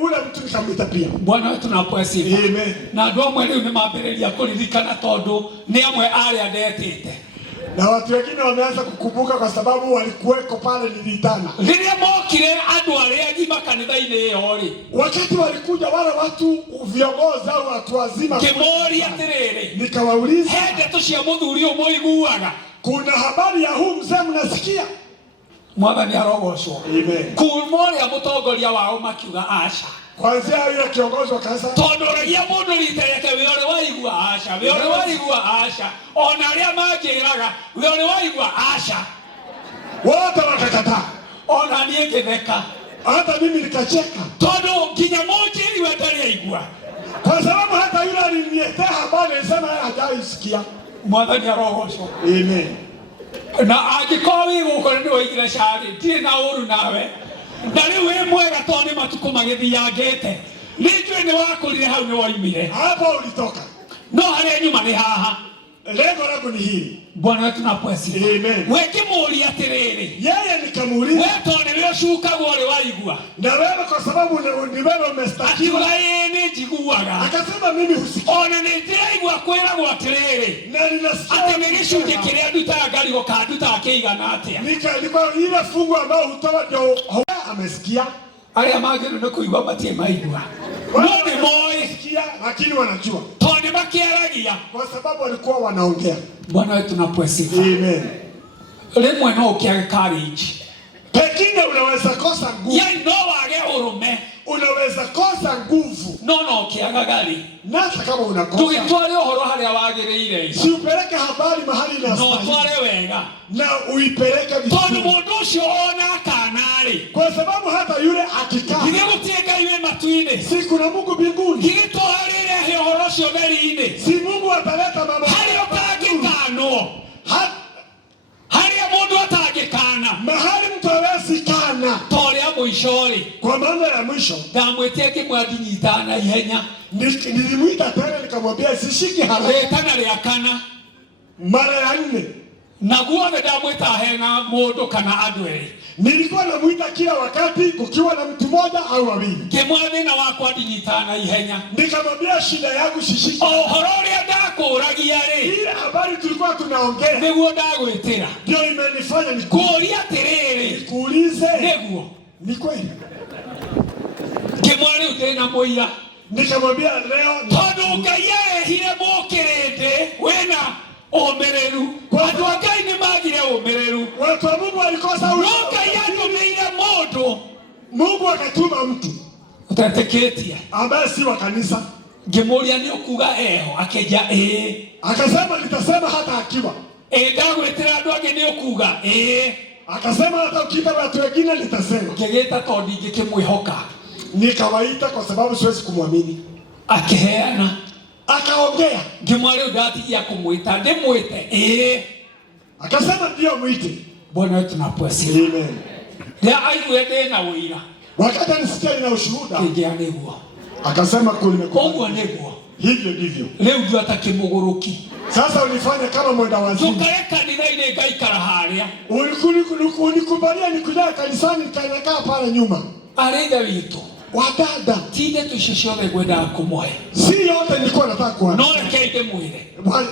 ule mtu nikamwita pia. Bwana wetu napewe sifa. Amen. Na andũ amwe rĩu nĩ mambĩrĩria kũririkana tondũ nĩ amwe arĩa ndetĩte, na watu wengine wameanza kukumbuka kwa sababu walikuweko pale nilitana. Rĩrĩa mokire andũ arĩa agima kanitha-inĩ ĩyo rĩ, wakati walikuja wale watu viongozi au watu wazima, ngĩmoria atĩrĩrĩ, nikawauliza, he ndeto cia mũthuri ũyũ mũiguaga? Kuna habari ya huu mzee mnasikia? Mwathani arogocwo. Amen. Kuma ũrĩa mũtongoria wao makiuga aca. Kwanzia yule kiongozi wa kanisa, tondũ ũragia mũndũ rita rĩake, we ũrĩ waigua aca, we ũrĩ waigua aca, ona arĩa mangĩraga we ũrĩ waigua aca, wote wakakataa, ona niĩ ngĩtheka, hata mimi nikacheka, tondũ nginya mũnjĩri we ndarĩ aigua, kwa sababu hata yule aliniletea habari alisema yeye hajaisikia. Mwathani arogocwo. Amen. Na angĩkorwo wĩ gũkũ nĩ waigire carĩ, ndirĩ na ũru nawe, na rĩu wĩ mwega tondũ nĩ matukũ magĩthiangĩte, nĩ njũĩ nĩ wakũrire hau nĩ woimire, hapo ulitoka, no harĩa nyuma nĩ haha. Lengo langu ni hili. Bwana wetu napewe sifa. Amen. We kĩmũria atĩrĩrĩ, yeye nikamuuliza, we tondũ nĩwe ũcukagwo ũrĩ waigua, na wewe kwa sababu ni wewe umestakiwa? Akiuga nĩ njiguaga. Akasema mimi husikia, ona nĩ ndĩraigua kwĩragwo atĩrĩrĩ, na ninasikia atĩ nĩ gĩcunjĩ kĩrĩa ndutaga ngarigo ka ndutaga kĩigana atĩa. Nilikuwa ile fungu ambao hutoa ndio amesikia, arĩa magĩrĩirwo nĩ kũigua matirĩ maigua. Wone moi sikia lakini wanajua. Tone makiaragia Kwa sababu walikuwa wanaongea. Bwana wetu tunapwesifa. Amen. Lemwe no kia courage. Pengine unaweza kosa nguvu. Yai no wage urume. Unaweza kosa nguvu. No kia gagari. Nasa kama unakosa. Tugitware uhoro haria wagireire. Si upeleke habari mahali inastahili. No tware wega. Na uipeleke vizuri. Tone mundu ucio ona kanari. Kwa sababu hata yule akikaa. Ngire gutieka iwe matuine. Si kuna Mungu mbinguni. Ngire twarire uhoro ucio beri-ine. Si Mungu ataleta mambo. Haria utangikano. Haria mundu atangikana. Mahali mtu hawezi kana. Toria muishori. Kwa maana ya mwisho. Ndamwitie kimwadinyitana ihenya. Nilimuita tena nikamwambia sishiki haraka. Retana ria kana. Mara ya 4. Na guothe ndamwita hena mundu kana andu eri. Nilikuwa namuita kila wakati kukiwa na mtu mmoja au wawili. Kimwathi na wakwa dinyitana ihenya. Nikamwambia shida yangu shishiki. Ohoro ria ndakuragia ri. Ile habari tulikuwa tunaongea. Niguo ndagwitira. Ndio imenifanya nikuuria atiriri. Nikuulize. Niguo. Ni kweli. Kimwathi utena muira. Nikamwambia leo tondu Ngai ehire mukirinde wena umereru. Andu a Ngai ni magire umereru. Watu wa Mungu walikosa umereru. Ngai atumeire mundu. Mungu akatuma mtu utateketia ambaye si wa kanisa. Ngimuria ni ukuga eho akeja akasema nitasema hata akiwa ndagwetera andu angi ni ukuga akasema hata ukiita watu wengine nitasema. Ngegeta tondi ngikimwihoka. Nikawaita kwa sababu siwezi kumwamini. Akiheana akaongea. Ngimwari ndatigia kumwita ndimwite akasema ndio mwite. Bwana wetu tunapwesi. Amen. Ya aigwe ndena wira. Wakati anisikia ina ushuhuda. Ingia niguo. Akasema kulimekuwa. Ogwa niguo. Hivyo ndivyo. Leo ndio atakimuguruki. Sasa ulifanya kama mwenda wazimu. Tukareka ninaine gaikara haria. Ulikubalia nikuja kanisani nikakaa pale nyuma. Arenda witu. Wadada. Tinde tushishore gwenda kumoya. Si yote nilikuwa nataka kuona. No reke mwire.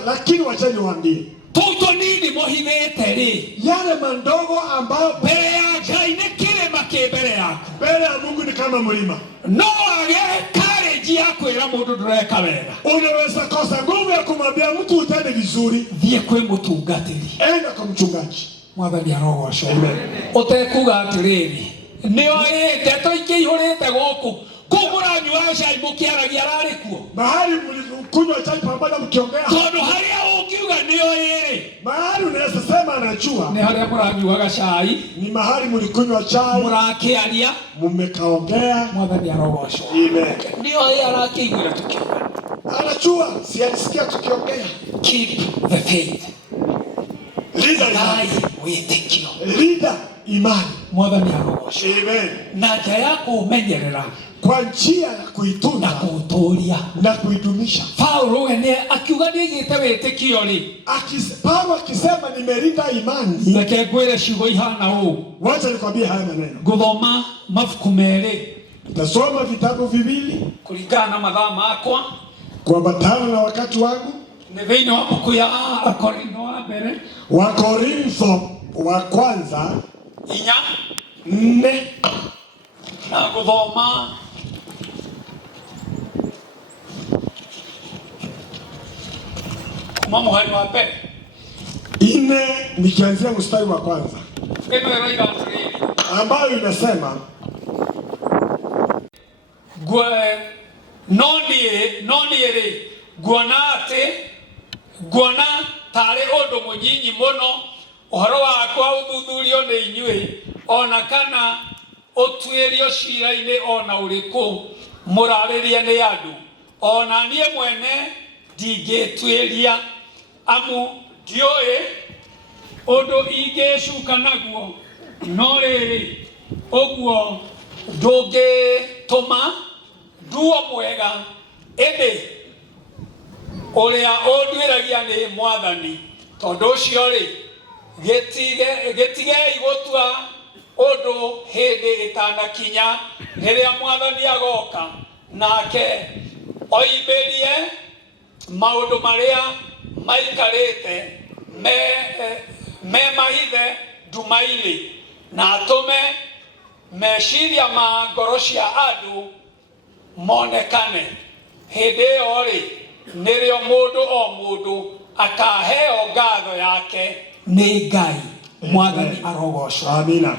Lakini wacha niwaambie. Toto nini mohimete ri. Yale mandogo ambayo mbele ya Ngai ni kilima mbele yako. Mbele ya Mungu ni kama mlima. No age courage ya kwera mundu ndureka wega. Unaweza kosa nguvu ya kumwambia mtu utende vizuri. Thie kwe mutungatiri. Enda kwa mchungaji. Mwathani arogocwo. Utekuga atiriri. Nio ndeto ikihurite guku. Kugura nyua cai mukiaragia rari kuo. Mahali mlikunywa chai pamoja mkiongea. Tondu haria ungiuga nio iri. Mahali unaweza sema anajua. Ni haria muranyuaga cai. Ni mahali mlikunywa chai. Murakiaria. Mmekaongea. Mwathani arogocwo. Amen. Nio yeye arakiigwira tukiuga. Anajua, si alisikia tukiongea. Keep the faith. Leader imani. Witikio. Leader imani. Mwathani arogocwo. Amen. Na njia ya kumenyerera. Kwa njia ya kuitunza na kuuturia na kuidumisha. Paulo wene akiuga nigite witikio ri. Paulo akisema nimelinda imani. Reke ngwire ciugo ihana uu. Wacha nikwambie haya maneno. Guthoma mabuku meri. Nitasoma vitabu viwili kulingana na mathaa makwa kuambatana na wakati wangu. Ni thĩinĩ wa buku ya Korintho wa mbere. Wakorintho wa kwanza 4 na guthoma kuma muhari wa mbere 4 nikianzia mstari wa kwanza ambayo inasema noniĩ nguona tarĩ ũndũ mũnyinyi mũno ũhoro wakwa ũthuthurio nĩ inyuĩ ona kana ũtuĩrio ciira-inĩ ona ũrĩkũ mũrarĩria nĩ andũ ona niĩ mwene ndingĩtuĩria amu ndiũĩ ũndũ ingĩcuka naguo no rĩrĩ ũguo ndũngĩtũma nduo mwega ĩndĩ ũrĩa ũnduĩragia nĩ Mwathani tondũ ũcio rĩ gĩtigei gũtua ũndũ hĩndĩ ĩtanakinya rĩrĩa Mwathani agoka nake oimĩrie maũndũ marĩa maikarĩte me mahithe nduma-inĩ, na atũme meciria ma ngoro cia andũ monekane hĩndĩ ĩyo rĩ nĩrĩo mũndũ o mũndũ akaheo ngatho yake nĩ Ngai. Mwathani arogocwo. Amina.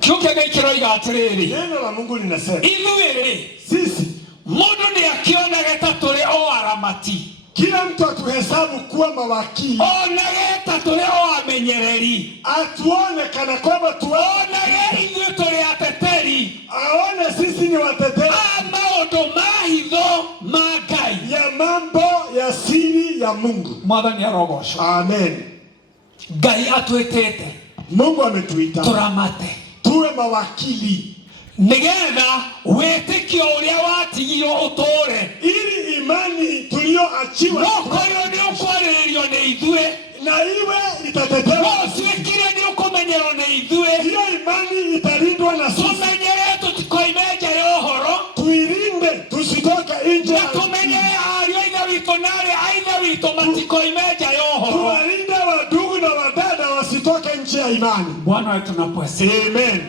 Kiuke Ngai kĩroiga atĩrĩrĩ, Neno la Mungu linasema ithuĩ sisi mũndũ nĩakĩonage ta tũrĩ o aramati, kila mtu atuhesabu kuwa mawakili, onage ta tũrĩ o amenyereri, atuone kana kwamba onage ithuĩ tũrĩ ateteri, aone sisi ni wateteri a maũndũ ma hitho ma Ngai, ya mambo ya siri ya Mungu. Mwathani arogocwo. Amen. Ngai atwĩtĩte Mungu ametuita tũramate tuwe mawakili, nigetha wĩtĩkio ũrĩa watigirwo ũtũũre, ili imani tulioachiwa ũkorwo nĩ ũkwarĩrĩrio nĩ ithuĩ na iwe itatetewa, ũtuĩkire nĩ ũkũmenyerwo nĩ ithuĩ, hiyo imani italindwa na sisi. tũmenyere tũtikoime nja ya ũhoro, Tuilinde tusitoka nje, na tũmenyere ariũ a ithe witũ na arĩa a ithe witũ matikoime nja ya ũhoro. tuwalinde wadugu na wadada wasitoke nje ya imani. Bwana wetu na pwesi. Amen.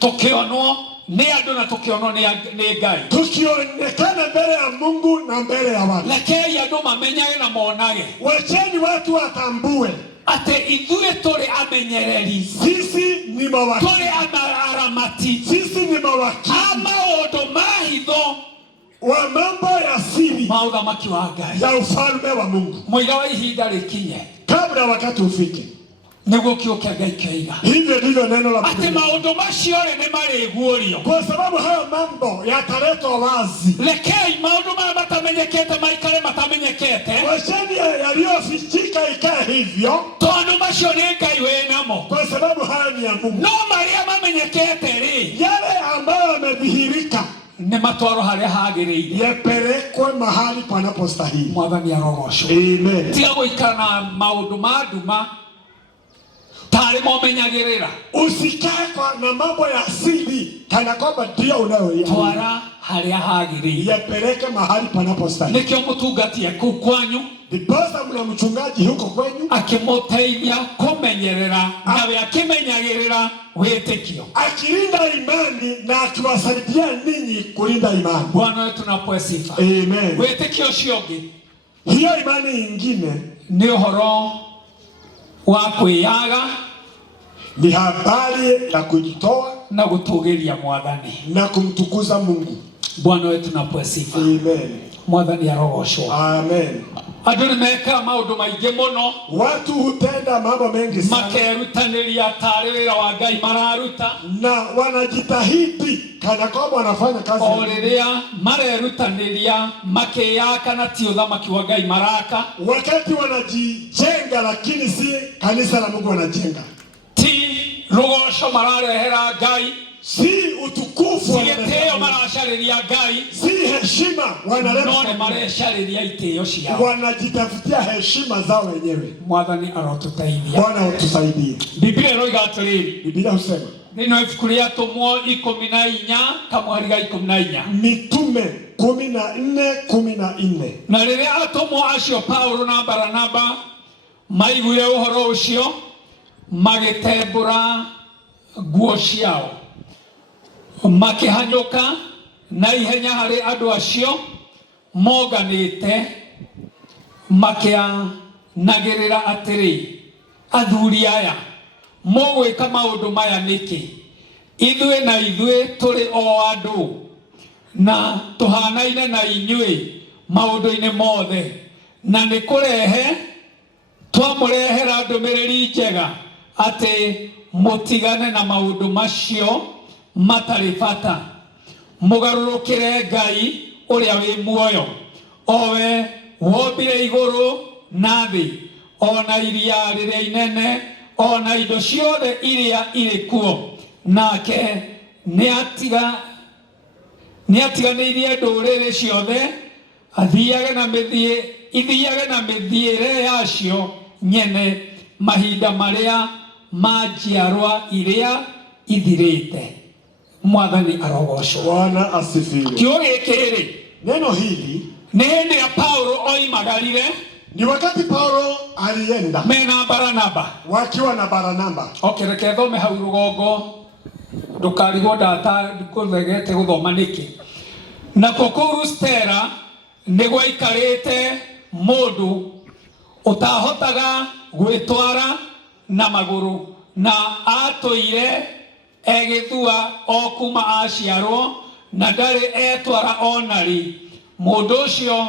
Tukionwo ni andũ na tukionwo ni Ngai, tukionekana mbele ya Mungu na mbele ya watu, rekei andũ mamenyage na monage wacheni watu watambue atĩ ithuĩ tũrĩ amenyereri, sisi ni mawakili, tũrĩ aramati, sisi ni mawakili a maũndũ ma hitho wa mambo ya siri ma ũthamaki wa Ngai, ya ufalme wa Mungu. mũira wa ihinda rĩkinye, Kabla wakati ufike, nĩguo kiuke Ngai kĩoiga hivyo ndivyo neno la atĩ Mungu, maũndũ macio rĩ nĩ marĩguũrio, kwa sababu hayo mambo yataletwa wazi. rekei maũndũ marĩa matamenyekete maikare matamenyekete, Wacheni yaliyofichika ikae hivyo, tondũ macio nĩ Ngai wĩ namo, kwa sababu hayo ni ya Mungu. no marĩa mamenyekete rĩ Yale ambayo yamedhihirika nĩ matwaro harĩa hagĩrĩire. yapelekwe mahali panapostahili. Mwathani arogocwo. Amen. Tiga gũikara na maũndũ ma nduma tarĩ momenyagĩrĩra, Usikae na mambo ya asili kana kwamba ndio unayoiona. twara harĩa hagĩrĩire. Yapeleke mahali panapostahili. Nĩkĩo mũtungatia kũu kwanyu Ndiposa mna mchungaji huko kwenyu akĩmũteithia kũmenyerera nawe akĩmenyagĩrĩra wĩtĩkio, akilinda imani na akiwasaidia ninyi kulinda imani. Bwana wetu na sifa. Amen. Wĩtĩkio ũcio ũngĩ Hiyo imani nyingine nĩ ũhoro wa kwĩyaga ni habari ya kujitoa na gũtũgĩria Mwathani na kumtukuza Mungu. Bwana wetu na sifa. Amen. Mwathani arogocwo. Amen. Andũ nĩ mekaga maũndũ maingĩ mũno, Watu hutenda mambo mengi sana makerutanĩria tarĩ wĩra wa Ngai mararuta, na wanajitahidi kana kwamba wanafanya kazi, o rĩrĩa marerutanĩria makĩyaka na ti ũthamaki wa Ngai maraka, wakati wanajijenga lakini si kanisa la Mungu wanajenga, ti rũgoco mararehera Ngai, si utukufu si gĩtĩo wanaleta, maracarĩria Ngai, si heshima no nĩ wanaleta, marecarĩria itĩo ciao. wanajitafutia heshima zao wenyewe. Mwathani arotũteithia. Bwana utusaidie. Biblia ĩroiga atĩrĩrĩ, Biblia husema thĩinĩ wa ibuku rĩa Atũmwo 14 kamweri ga 14, mitume 14:14, na rĩrĩa atũmwo acio Paulo na Baranaba maiguire ũhoro ũcio magĩtembũra nguo ciao, makĩhanyũka na ihenya harĩ andũ acio monganĩte, makĩanagĩrĩra atĩrĩ, athuri aya mũgwĩka maũndũ maya nĩkĩ? Ithuĩ tũrĩ o andũ na tũhanaine na inyuĩ maũndũ-inĩ mothe, na nĩ kũrehe twamũrehera ndũmĩrĩri njega atĩ mũtigane na maũndũ macio matarĩ bata, mũgarũrũkĩre Ngai ũrĩa wĩ muoyo, owe wombire igũrũ na thĩ, ona iria rĩrĩa inene, ona indo ciothe iria irĩ kuo, nake nĩatiganĩirie ndũrĩrĩ ciothe ithiage na mĩthiĩre yacio nyene mahinda marĩa ma njiarwa iria ithirĩte. Mwathani arogocwo. Bwana asifiwe. Kiugo gĩkĩ Neno hili nĩ hĩndĩ ya Paulo oimagarire, ni wakati Paulo alienda mena Baranaba, wakiwa na Baranaba. reke thome hau rũgongo ndukarigwo data kuthegete guthoma niki na kukuru Stera ni gwaikarite mundu utahotaga gwitwara na maguru na atoire egithua okuma aciarwo na ndari etwara onari. Mundu ucio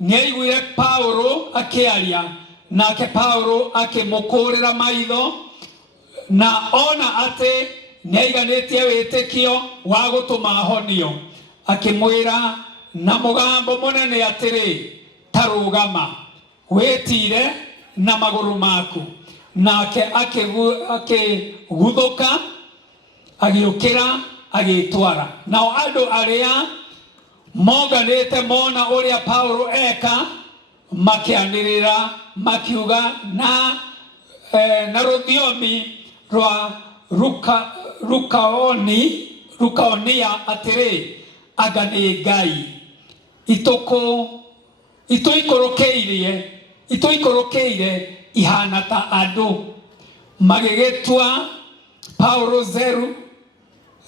niaiguire Paulo akiaria, nake Paulo akimukurira maitho na ona ati niaiganitie witikio wa gutuma honio, akimwira na mugambo munene atiri, tarugama wetire na maguru maku. Nake akiguthuka agiukira agitwara. Nao andu aria moganite mona uria Paulo eka makianirira makiuga na rũthiomi rwa Rukaonia atiri, anga nĩ Ngai ituikũrũkĩire ihana ta andũ. Magĩgĩtua Paulo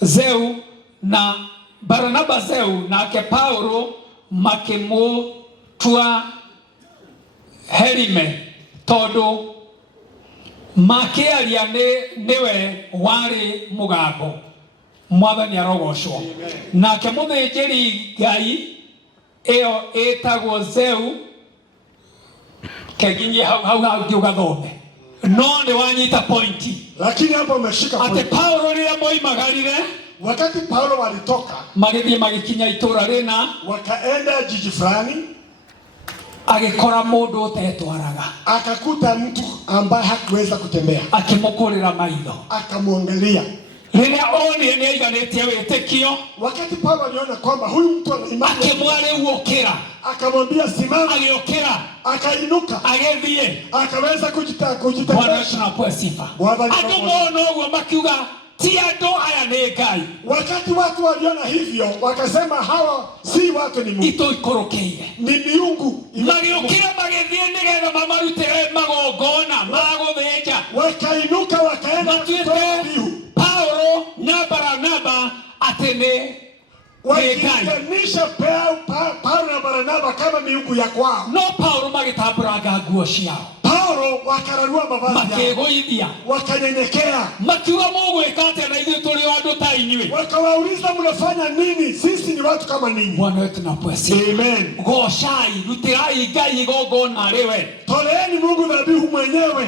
Zeu na Barnaba Zeu, nake Paulo makĩmũtua Herime tondu makiaria niwe wari mugambo. Mwathani arogocwo. Nake mũthĩnjĩri Ngai ĩyo ĩtagwo Zeu, keginye hau ngiugathome no ni wanyita pointi, lakini hapo umeshika pointi. Ate Paulo rĩrĩa moimagarire, wakati Paulo walitoka magĩthiĩ magĩkinya itũra rĩna, wakaenda jiji fulani, agikora mundu utetwaraga, akakuta mtu ambaye hakuweza kutembea, akimukurira maitho, akamwangalia. Rĩrĩa onire niaiganitie witikio, wakati Paulo aliona kwamba huyu mtu ana imani, akimwariũkĩra, akamwambia simama, agĩũkĩra, akainuka, agĩthiĩ, akaweza kujitetea. Bwana Yesu apewe sifa. Andũ mona ũguo makiuga ti andũ aya nĩ Ngai. Wakati watu waliona hivyo wakasema hawa si watu, ni Mungu. Itoikũrũkĩire, ni miungu. Magĩũkĩra magĩthiĩ nĩgetha mamarutĩre magongona ma gũthĩnja. Wakainuka wakaenda matuĩte Paulo na Barnaba atĩ nĩ Ngai. Wakilinganisha Paulo na Barnaba kama miungu ya kwao. No Paulo magĩtambũranga nguo ciao, Paulo wakararua mavazi yao, makĩgũithia, wakanyenyekea, makiuga mũgwĩka atĩa na ithuĩ tũrĩ andũ ta inyuĩ. Wakawauliza mnafanya nini? Sisi ni watu kama ninyi. Bwana wetu na pwesi. Amen. Gocai, rutirai Ngai igongona rĩwe. Toleeni Mungu dhabihu mwenyewe.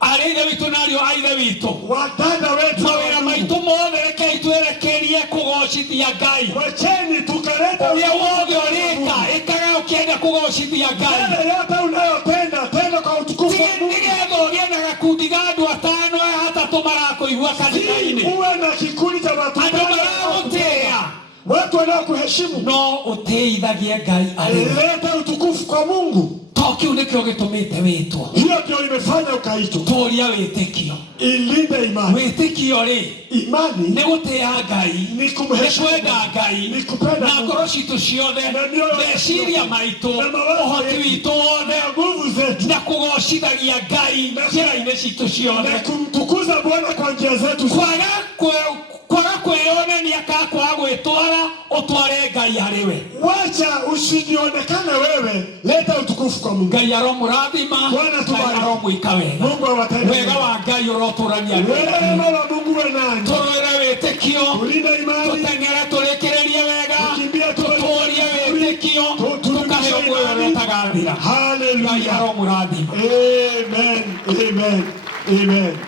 Arĩithe witũ na ariũ a ithe witũ, wadada wetu, mawĩra maitũ mothe rekei twerekerie kũgocithia Ngai. Wacheni tukaleta ũrĩa wothe ũrĩka ĩkaga ũkĩenda kũgocithia Ngai. Yale yote unayopenda tena kwa utukufu wa Mungu. Nĩgetha ũgĩe na gakundi ga andũ atano atatũ marakũigua kanitha-inĩ, uwe na kikundi cha watu andũ maragũtĩĩa, watu wanaokuheshimu, no ũtĩithagie Ngai arĩ. Leta utukufu kwa Mungu. Tokiu nĩkĩo gĩtũmĩte wĩtwo. Hiyo ndio imefanya ukaitwa. Tũria wĩtĩkio. Ilinde imani. Wĩtĩkio rĩ, imani nĩ gũtĩĩa Ngai, ni kumheshimu, nĩ kwenda Ngai, ni kupenda na ngoro citũ ciothe, meciria maitũ, na ũhoti witũ wothe, na nguvu zetu, na kũgocithagia Ngai njĩra-inĩ citũ ciothe, na kumtukuza Bwana kwa njia zetu. kwaga kwĩyonania ka kwaga gwĩtwara, ũtware Ngai harĩ we. Wacha usijionekane wewe, leta utukufu kwa Mungu. Ngai aromũrathima, Ngai aromwĩka wega. Mungu awatende wega wa Ngai ũrotũrania wema wa Mungu we nani. Tũrũĩre wĩtĩkio, Kulinda imani, tũteng'ere tũrĩkĩrĩrie wega, tukimbie tũtũũrie wĩtĩkio, tũkaheo muoyo ũrĩa ũtagathira. Hallelujah. Ngai aromũrathima. Amen. Amen. Amen.